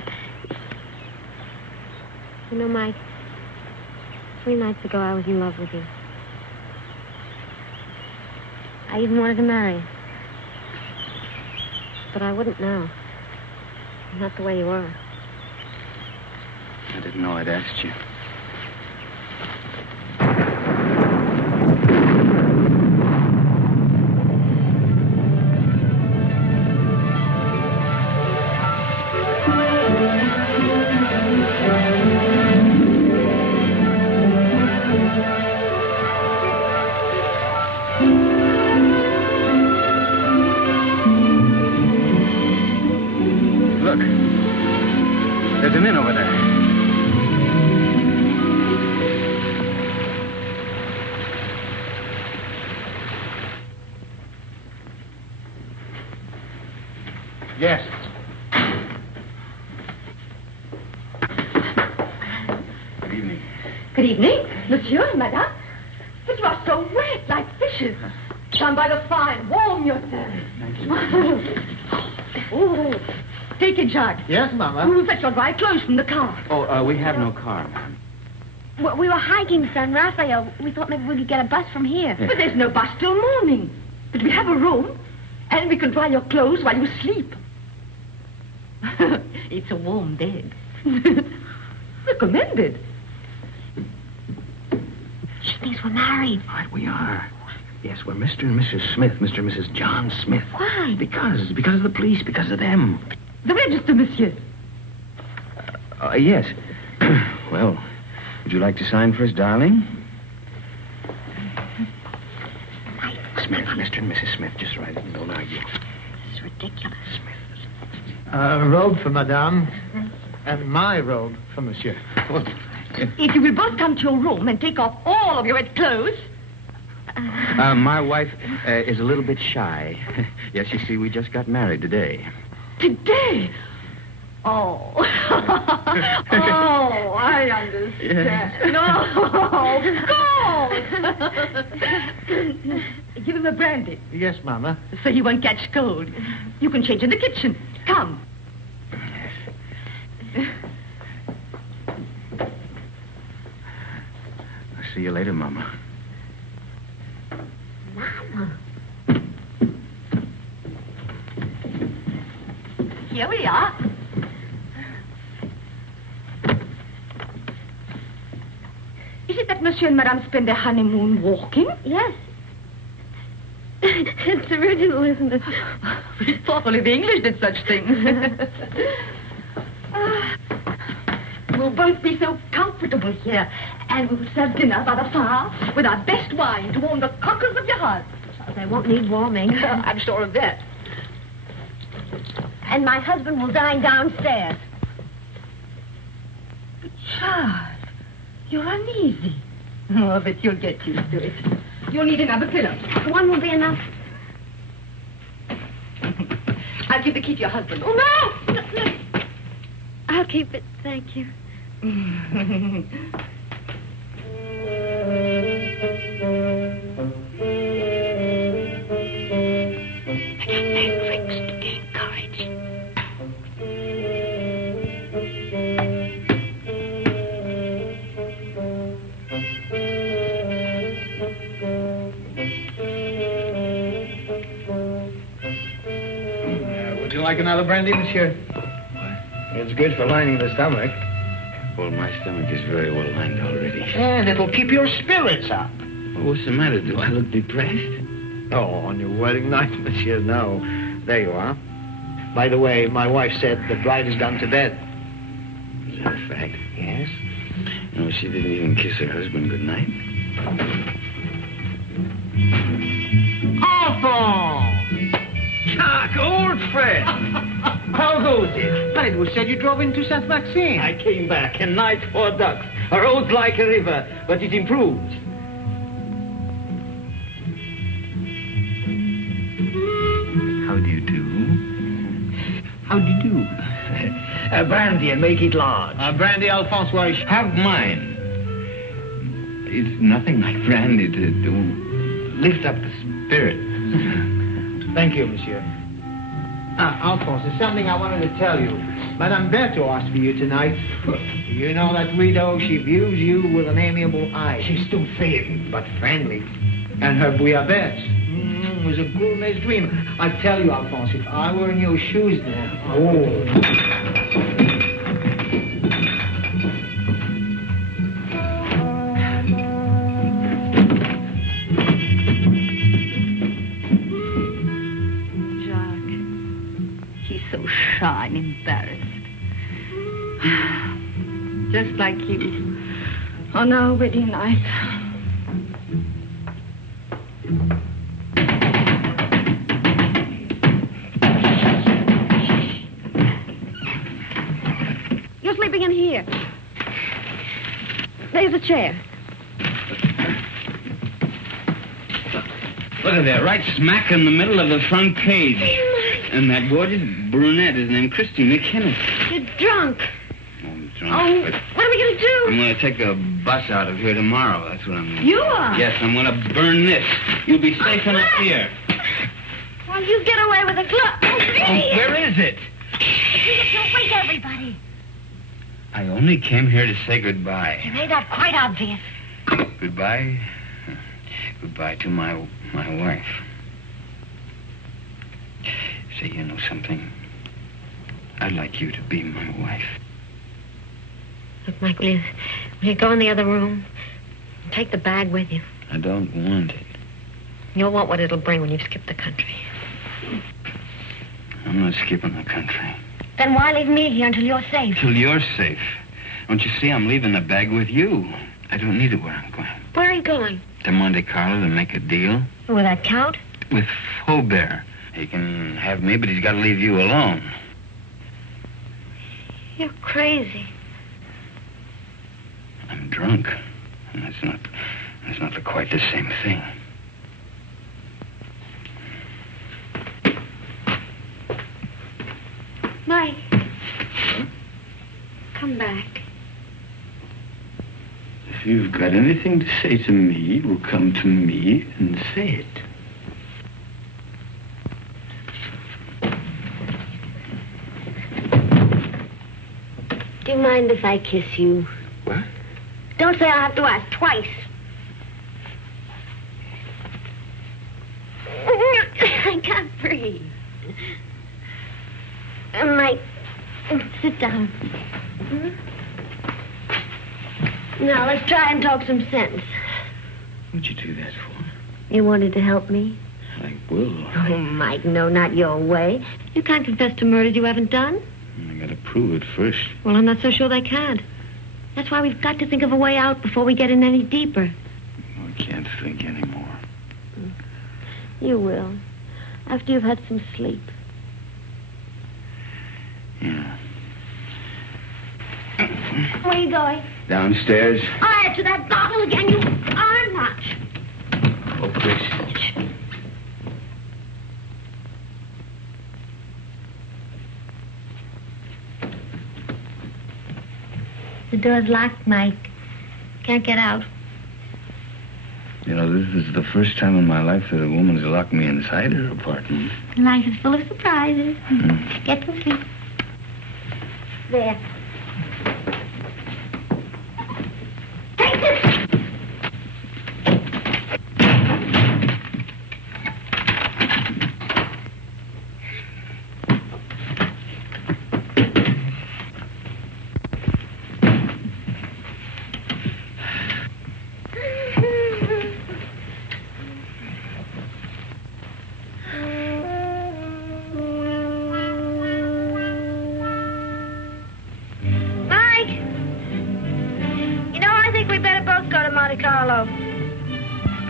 You know, Mike, 3 nights ago I was in love with you. I even wanted to marry you. But I wouldn't now. Not the way you are. I didn't know I'd asked you. Look, there's an inn over there. Yes. Good evening. Good evening, monsieur, madame. But you are so wet, like fishes. Stand by the fire, warm yourself. Thank you. Oh, take it, Jacques. Yes, Mama. We'll fetch your dry clothes from the car. Oh, we have no car, ma'am. Well, we were hiking San Rafael. We thought maybe we could get a bus from here. But there's no bus till morning. But we have a room, and we can dry your clothes while you sleep. It's a warm bed. Recommended. She thinks we're married. Right, we are. Yes, we're Mr. and Mrs. Smith, Mr. and Mrs. John Smith. Why? Because of the police, because of them. The register, monsieur. Yes. Well, would you like to sign for us, darling? Smith, Mr. and Mrs. Smith, just write it and don't argue. It's ridiculous. Robe for Madame, and my robe for Monsieur. If you will both come to your room and take off all of your wet clothes. My wife is a little bit shy. Yes, you see, we just got married today. Today? Oh. Oh, I understand. No. Go. Give him a brandy. Yes, Mama. So he won't catch cold. You can change in the kitchen. Come. I'll see you later, Mama. Mama. Here we are. Is it that Monsieur and Madame spend their honeymoon walking? Yes. It's original, isn't it? We thought only the English did such things. We'll both be so comfortable here, and we'll serve dinner by the fire with our best wine to warm the cockles of your heart. They won't need warming. I'm sure of that. And my husband will dine downstairs. But Charles, you're uneasy. Oh, but you'll get used to it. You'll need another pillow. One will be enough. I'll give the key to your husband. Oh, no! I'll keep it, thank you. Would you like another brandy, monsieur? It's good for lining the stomach. Well, my stomach is very well lined already. And it'll keep your spirits up. Well, what's the matter? Do I look depressed? Oh, on your wedding night, monsieur, no. There you are. By the way, my wife said the bride has gone to bed. Is that a fact? Yes. No, she didn't even kiss her husband goodnight. Enfant! Jacques, old friend! How goes it? But it was said you drove into Saint Maxime. I came back, and night for ducks. A road like a river, but it improved. How do you do? How do you do? Brandy, and make it large. Brandy, Alphonse, why? Have mine. It's nothing like brandy to lift up the spirit. Thank you, monsieur. Alphonse, there's something I wanted to tell you. Madame Berthaud asked for you tonight. You know that widow, she views you with an amiable eye. She's still thin, but friendly. And her bouillabaisse was a gourmet's dream. I tell you, Alphonse, if I were in your shoes now... Oh... Shy and embarrassed. Just like you on our wedding night. You're sleeping in here. There's a chair. Look at that, right smack in the middle of the front page. And that gorgeous brunette is named Christina Kenneth. You're drunk. I'm drunk. Oh, but what are we going to do? I'm going to take a bus out of here tomorrow. That's what I'm going to do. You are? Yes, I'm going to burn this. You'll be safe enough here. Well, you get away with a glove. Oh, where is it? Don't wake everybody. I only came here to say goodbye. You made that quite obvious. Goodbye? Goodbye to my wife. Say, you know something? I'd like you to be my wife. Look, Mike, will you go in the other room? Take the bag with you. I don't want it. You'll want what it'll bring when you've skipped the country. I'm not skipping the country. Then why leave me here until you're safe? Till you're safe. Don't you see I'm leaving the bag with you? I don't need it where I'm going. Where are you going? To Monte Carlo to make a deal. Will that count? With Faubert. He can have me, but he's got to leave you alone. You're crazy. I'm drunk. And that's not quite the same thing. Mike. Come back. If you've got anything to say to me, well, come to me and say it. Do you mind if I kiss you? What? Don't say I'll have to ask twice. I can't breathe. Mike, sit down. Now, let's try and talk some sense. What'd you do that for? You wanted to help me? I will. Oh, Mike, no, not your way. You can't confess to murders you haven't done. I gotta prove it first. Well, I'm not so sure they can. That's why we've got to think of a way out before we get in any deeper. I can't think anymore. You will. After you've had some sleep. Yeah. Where are you going? Downstairs. To that bottle again, you are not. Oh, Chris. The door's locked, Mike. Can't get out. You know, this is the first time in my life that a woman's locked me inside her apartment. Life is full of surprises. Get to sleep. There. Take this!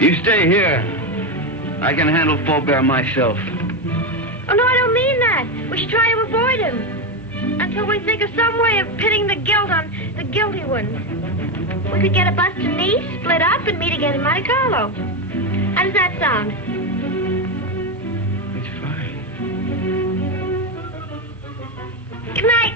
You stay here. I can handle Faubert myself. Oh, no, I don't mean that. We should try to avoid him. Until we think of some way of pitting the guilt on the guilty ones. We could get a bus to Nice, split up, and meet again in Monte Carlo. How does that sound? It's fine. Good night.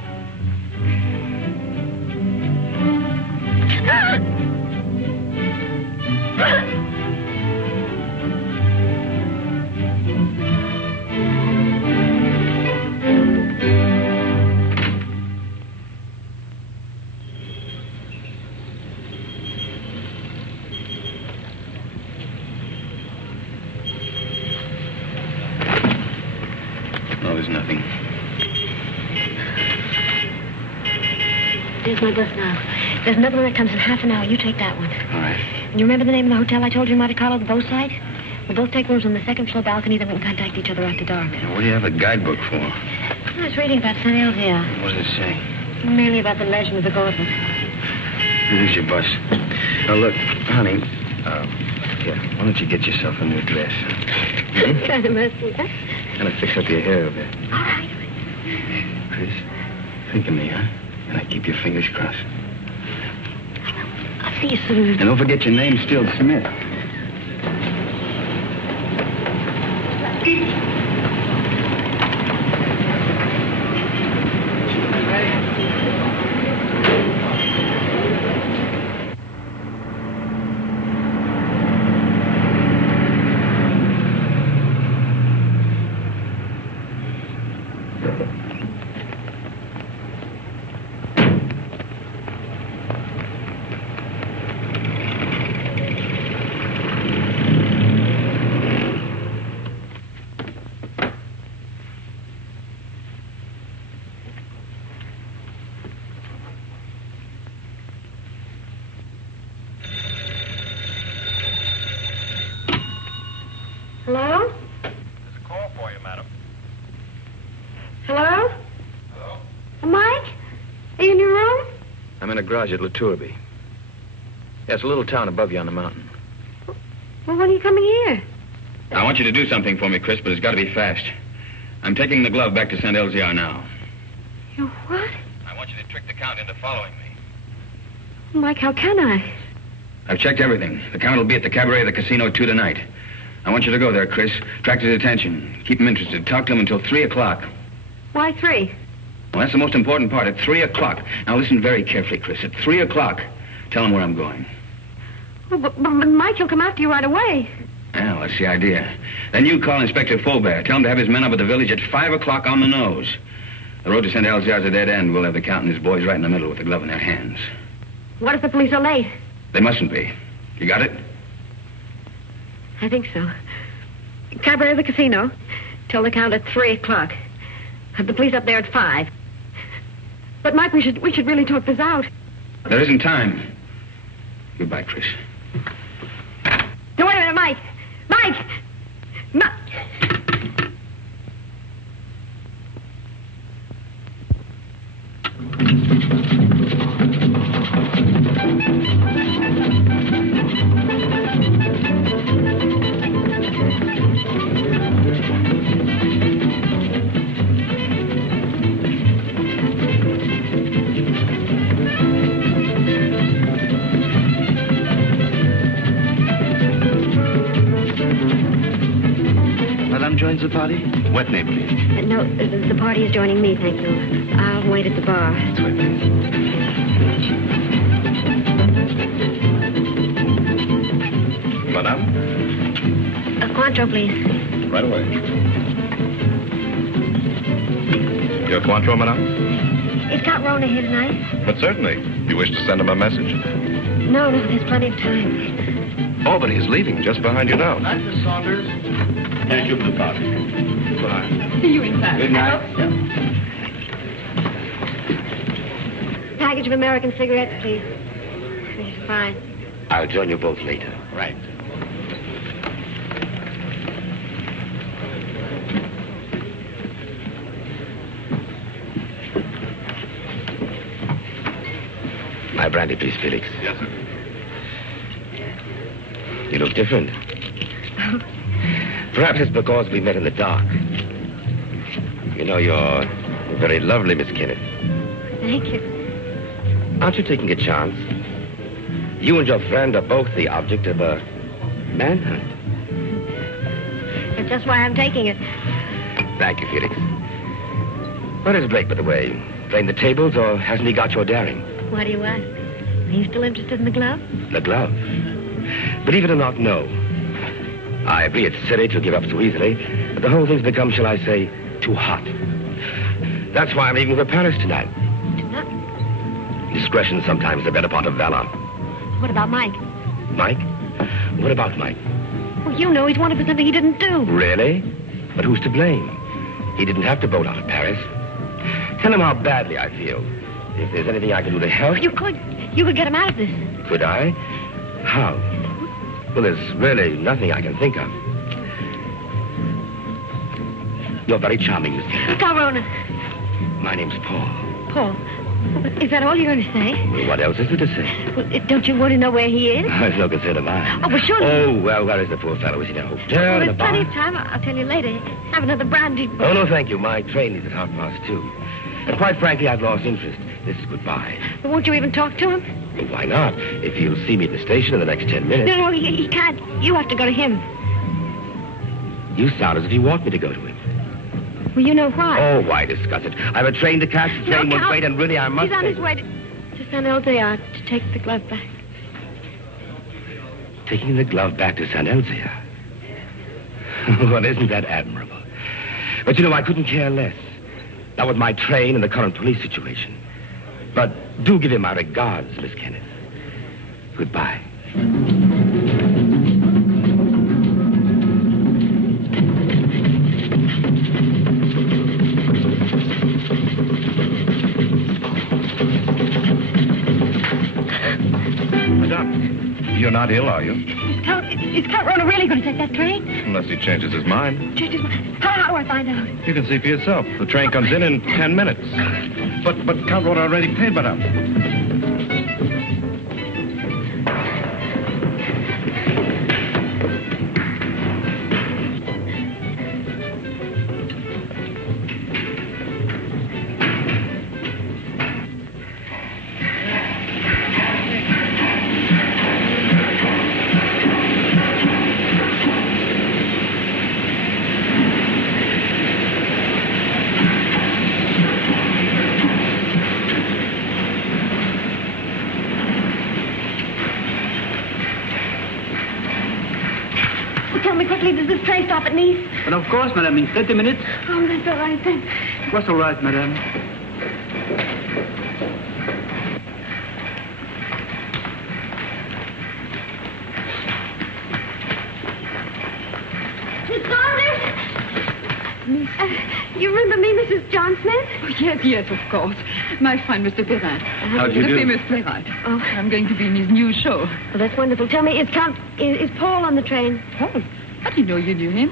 There's my bus now. There's another one that comes in half an hour. You take that one. All right. You remember the name of the hotel I told you in Monte Carlo, the boat site? We'll both take rooms on the second floor balcony, then we can contact each other after dark. What do you have a guidebook for? I was reading about St. Elzea. What does it say? Mainly about the legend of the gauntlet. Here's your bus. Now, look, honey, here, why don't you get yourself a new dress? Kind of messy, huh? Kind of fix up your hair a bit. All right. Chris, think of me, huh? And I keep your fingers crossed. I'll see you soon. And don't forget your name's still Smith. Hello? There's a call for you, madam. Hello? Hello? Mike? Are you in your room? I'm in a garage at La Tourby. Yeah, it's a little town above you on the mountain. Well, when are you coming here? I want you to do something for me, Chris, but it's got to be fast. I'm taking the glove back to St. Elzea now. You what? I want you to trick the Count into following me. Mike, how can I? I've checked everything. The Count will be at the cabaret of the casino 2 tonight. I want you to go there, Chris. Attract his attention. Keep him interested. Talk to him until 3 o'clock. Why 3? Well, that's the most important part. At 3 o'clock. Now, listen very carefully, Chris. At 3 o'clock, tell him where I'm going. Oh, but Mike, he'll come after you right away. Well, that's the idea. Then you call Inspector Faubert. Tell him to have his men up at the village at 5 o'clock on the nose. The road to St. Elzea is a dead end. We'll have the Count and his boys right in the middle with the glove in their hands. What if the police are late? They mustn't be. You got it? I think so. Cabaret of the casino. Tell the Count at 3 o'clock. The police up there at 5. But, Mike, we should really talk this out. There isn't time. Goodbye, Trish. No, wait a minute, Mike! Mike! Joins the party? What name, please? No, the party is joining me, thank you. I'll wait at the bar. That's right, please. Madame? A Cointreau, please. Right away. Your Cointreau, madame? Is Count Rona here tonight? But certainly. You wish to send him a message? No, there's plenty of time. Oh, but he's leaving just behind you now. Night, Miss Saunders. Thank you for the party. Goodbye. See you in time. Good night. I hope so. Package of American cigarettes, please. This is fine. I'll join you both later. Right. My brandy, please, Felix. Yes, sir. You look different. Perhaps it's because we met in the dark. You know, you're very lovely, Miss Kenneth. Thank you. Aren't you taking a chance? You and your friend are both the object of a manhunt. That's just why I'm taking it. Thank you, Felix. Where is Blake, by the way? Playing the tables, or hasn't he got your daring? Why do you ask? Are you still interested in the glove? The glove? Believe it or not, no. I agree it's silly to give up so easily, but the whole thing's become, shall I say, too hot. That's why I'm leaving for Paris tonight. Tonight? Discretion's sometimes the better part of valor. What about Mike? Mike? What about Mike? Well, you know he's wanted for something he didn't do. Really? But who's to blame? He didn't have to boat out of Paris. Tell him how badly I feel. If there's anything I can do to help... You could get him out of this. Could I? How? Well, there's really nothing I can think of. You're very charming, Miss Kenneth. Rona. My name's Paul. Paul. Is that all you're going to say? Well, what else is there to say? Well, don't you want to know where he is? It's no concern of mine. Oh, but surely... Oh, well, where is the poor fellow? Is he in a hotel, Well, in a there's bar? plenty of time. I'll tell you later. Have another brandy. Oh, no, thank you. My train leaves at 2:30. And quite frankly, I've lost interest. This is goodbye. But won't you even talk to him? Well, why not? If he'll see me at the station in the next 10 minutes. No, he can't. You have to go to him. You sound as if you want me to go to him. Well, you know why. Oh, why discuss it? I have a train to catch. The train won't wait, and really I must... He's on his way to San Elzea to take the glove back. Taking the glove back to San Elzea? Well, isn't that admirable? But, you know, I couldn't care less. Not with my train and the current police situation. But do give him my regards, Miss Kenneth. Goodbye. Madame, you're not ill, are you? Is Count Rona really going to take that train? Unless he changes his mind. Change his mind? How do I find out? You can see for yourself. The train comes in 10 minutes. But Count Rona already paid, madame. Does this train stop at Nice? But of course, madame, in 30 minutes. Oh, that's all right then. What's all right, madame? Miss Saunders? You remember me, Mrs. John Smith? Oh, yes, of course. My friend, Mr. Perrin. How do you the do? famous playwright. Oh. I'm going to be in his new show. Well, that's wonderful. Tell me, is Paul on the train? Paul? How do you know you knew him?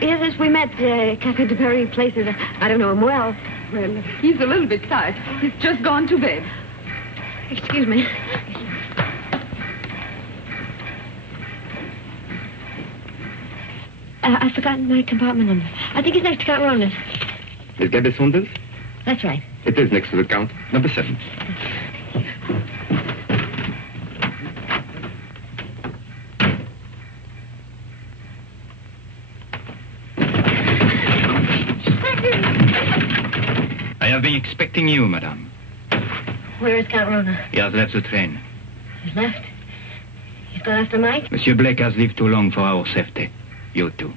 Yes, we met Café de Paris places. I don't know him well. Well, he's a little bit tired. He's just gone to bed. Excuse me. I've forgotten my compartment number. I think it's next to Count Rona's. Is Gaby Saunders? That's right. It is next to the Count. Number 7. I have been expecting you, madame. Where is Count Rona? He has left the train. He's left. He's gone after Mike? Monsieur Blake has lived too long for our safety. You too.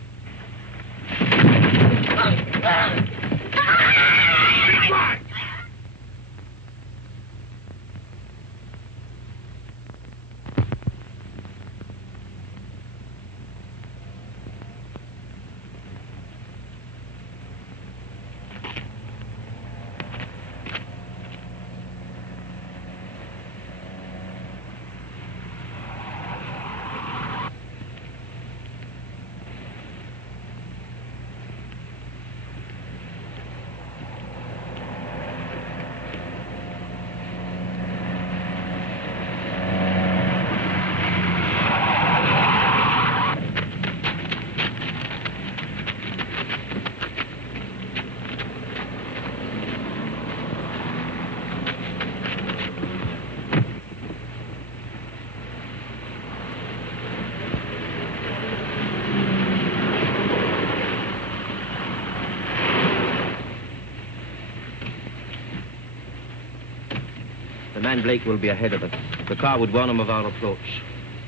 The man Blake will be ahead of us. The car would warn him of our approach.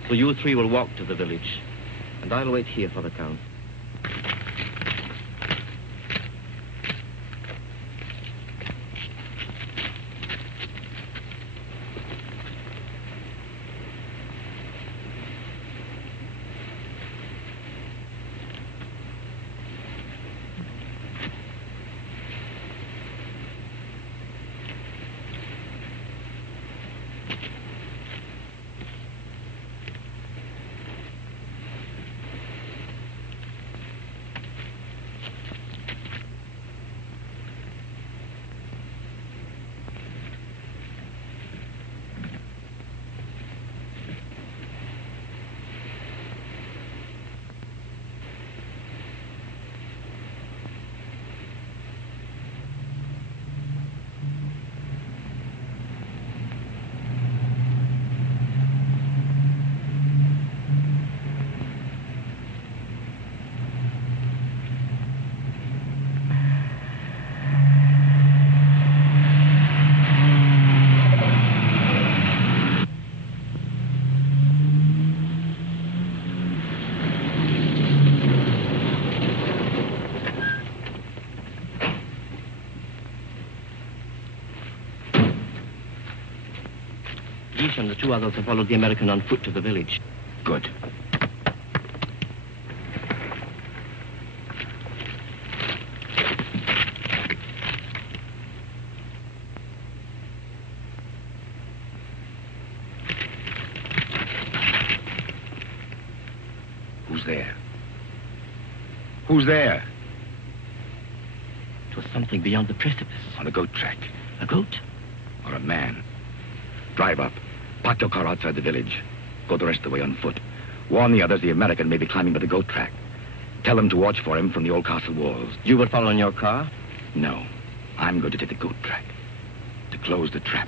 So you 3 will walk to the village. And I'll wait here for the Count. And the 2 others have followed the American on foot to the village. Good. Who's there? Who's there? It was something beyond the precipice. On a goat track. A goat? Or a man. Drive up. Park your car outside the village. Go the rest of the way on foot. Warn the others the American may be climbing by the goat track. Tell them to watch for him from the old castle walls. You will follow in your car? No. I'm going to take the goat track. To close the trap.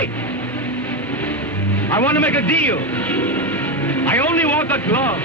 Wait! I want to make a deal. I only want the glove.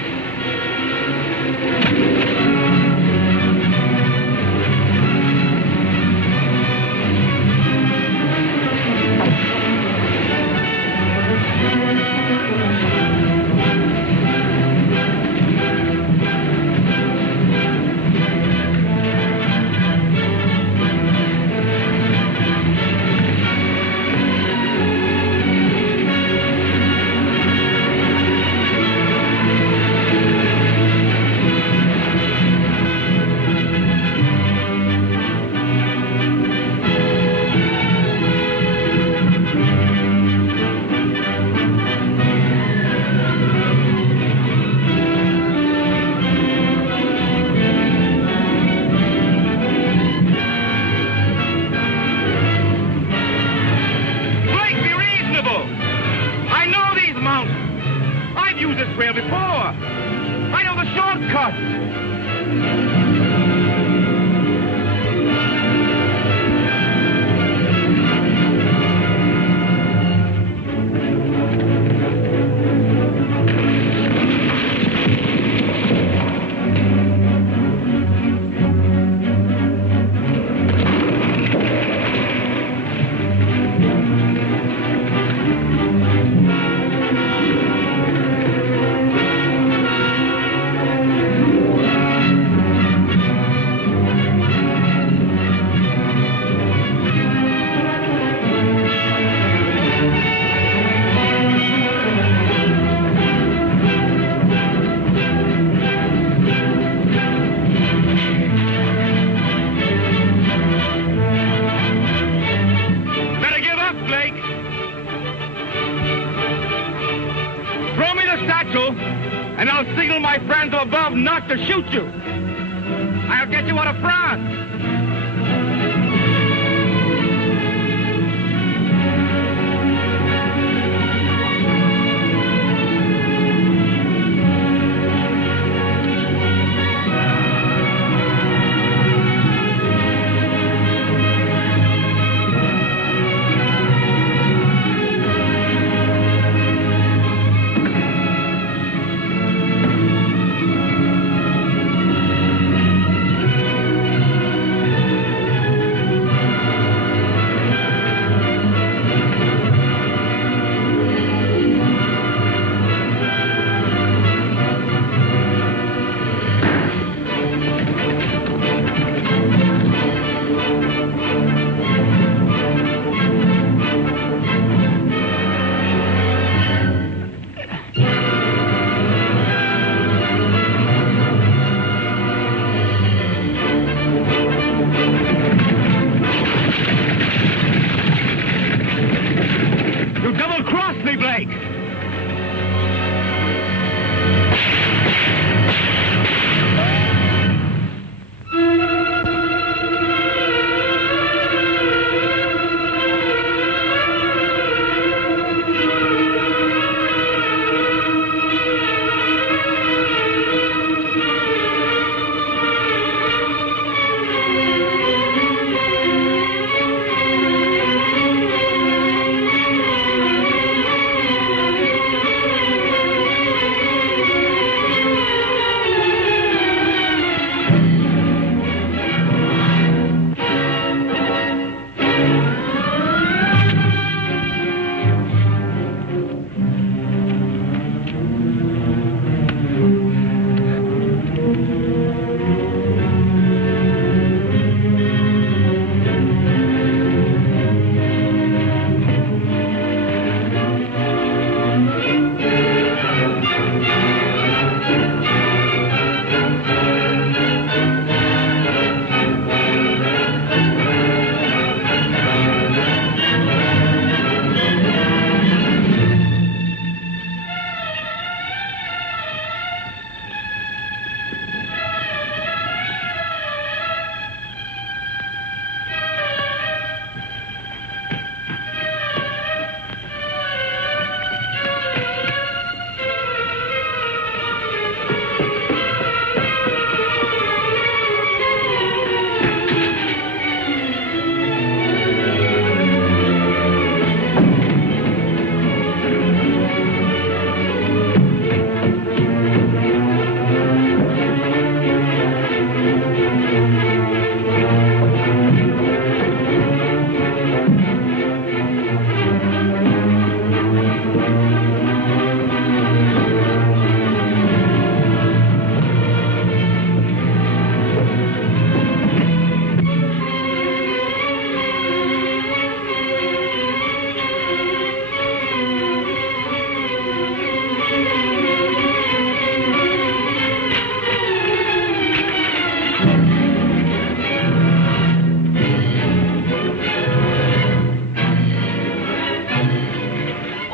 Not to shoot you. I'll get you out of France.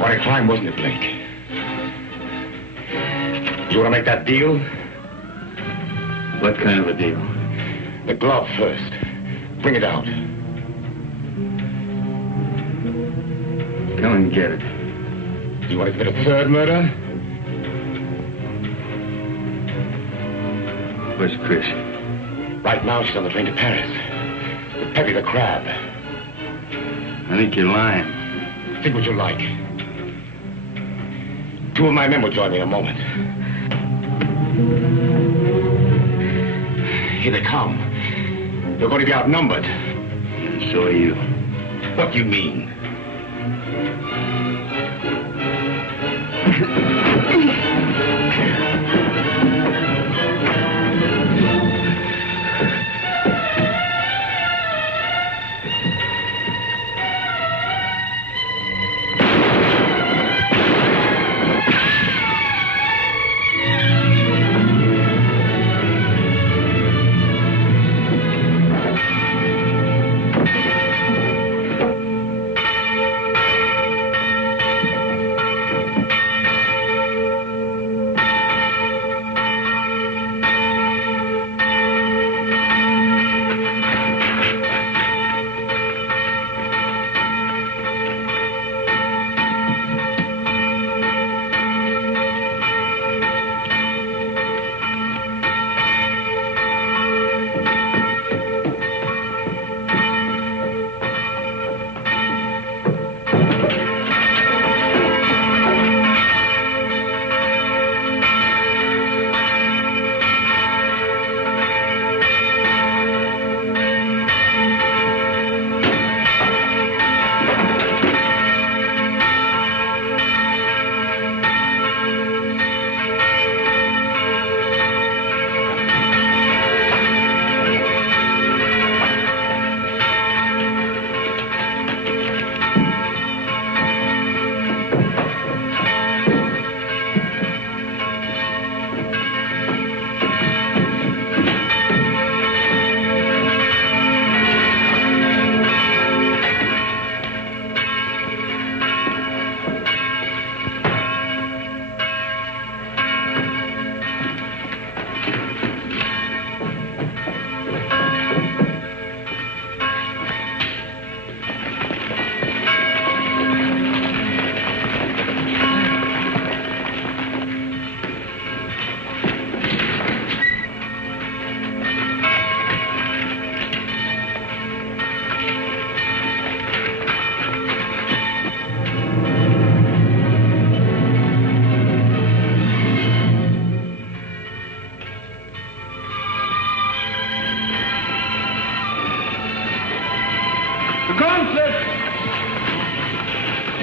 Quite a climb, wasn't it, Blake? You want to make that deal? What kind of a deal? The glove first. Bring it out. Come and get it. You want to commit a third murder? Where's Chris? Right now, she's on the train to Paris. With Peppy the crab. I think you're lying. Think what you like. 2 of my men will join me in a moment. Here they come. You're going to be outnumbered. And so are you. What do you mean?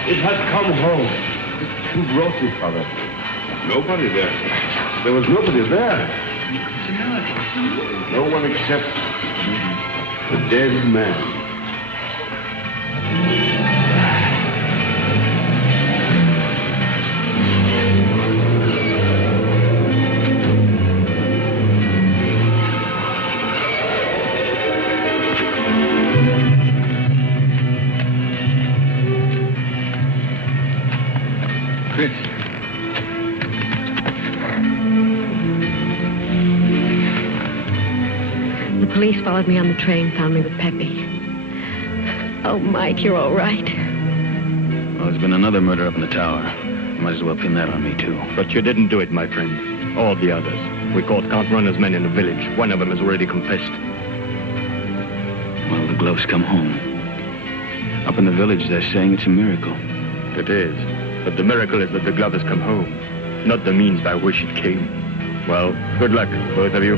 It has come home. Who brought it, Father? Nobody there. There was nobody there. No one except the dead man. The police followed me on the train, found me with Peppy. Oh, Mike, you're all right. Well, there's been another murder up in the tower. Might as well pin that on me, too. But you didn't do it, my friend. All the others. We caught Count Rona's men in the village. One of them has already confessed. Well, the gloves come home. Up in the village, they're saying it's a miracle. It is. But the miracle is that the glove has come home, not the means by which it came. Well, good luck, both of you.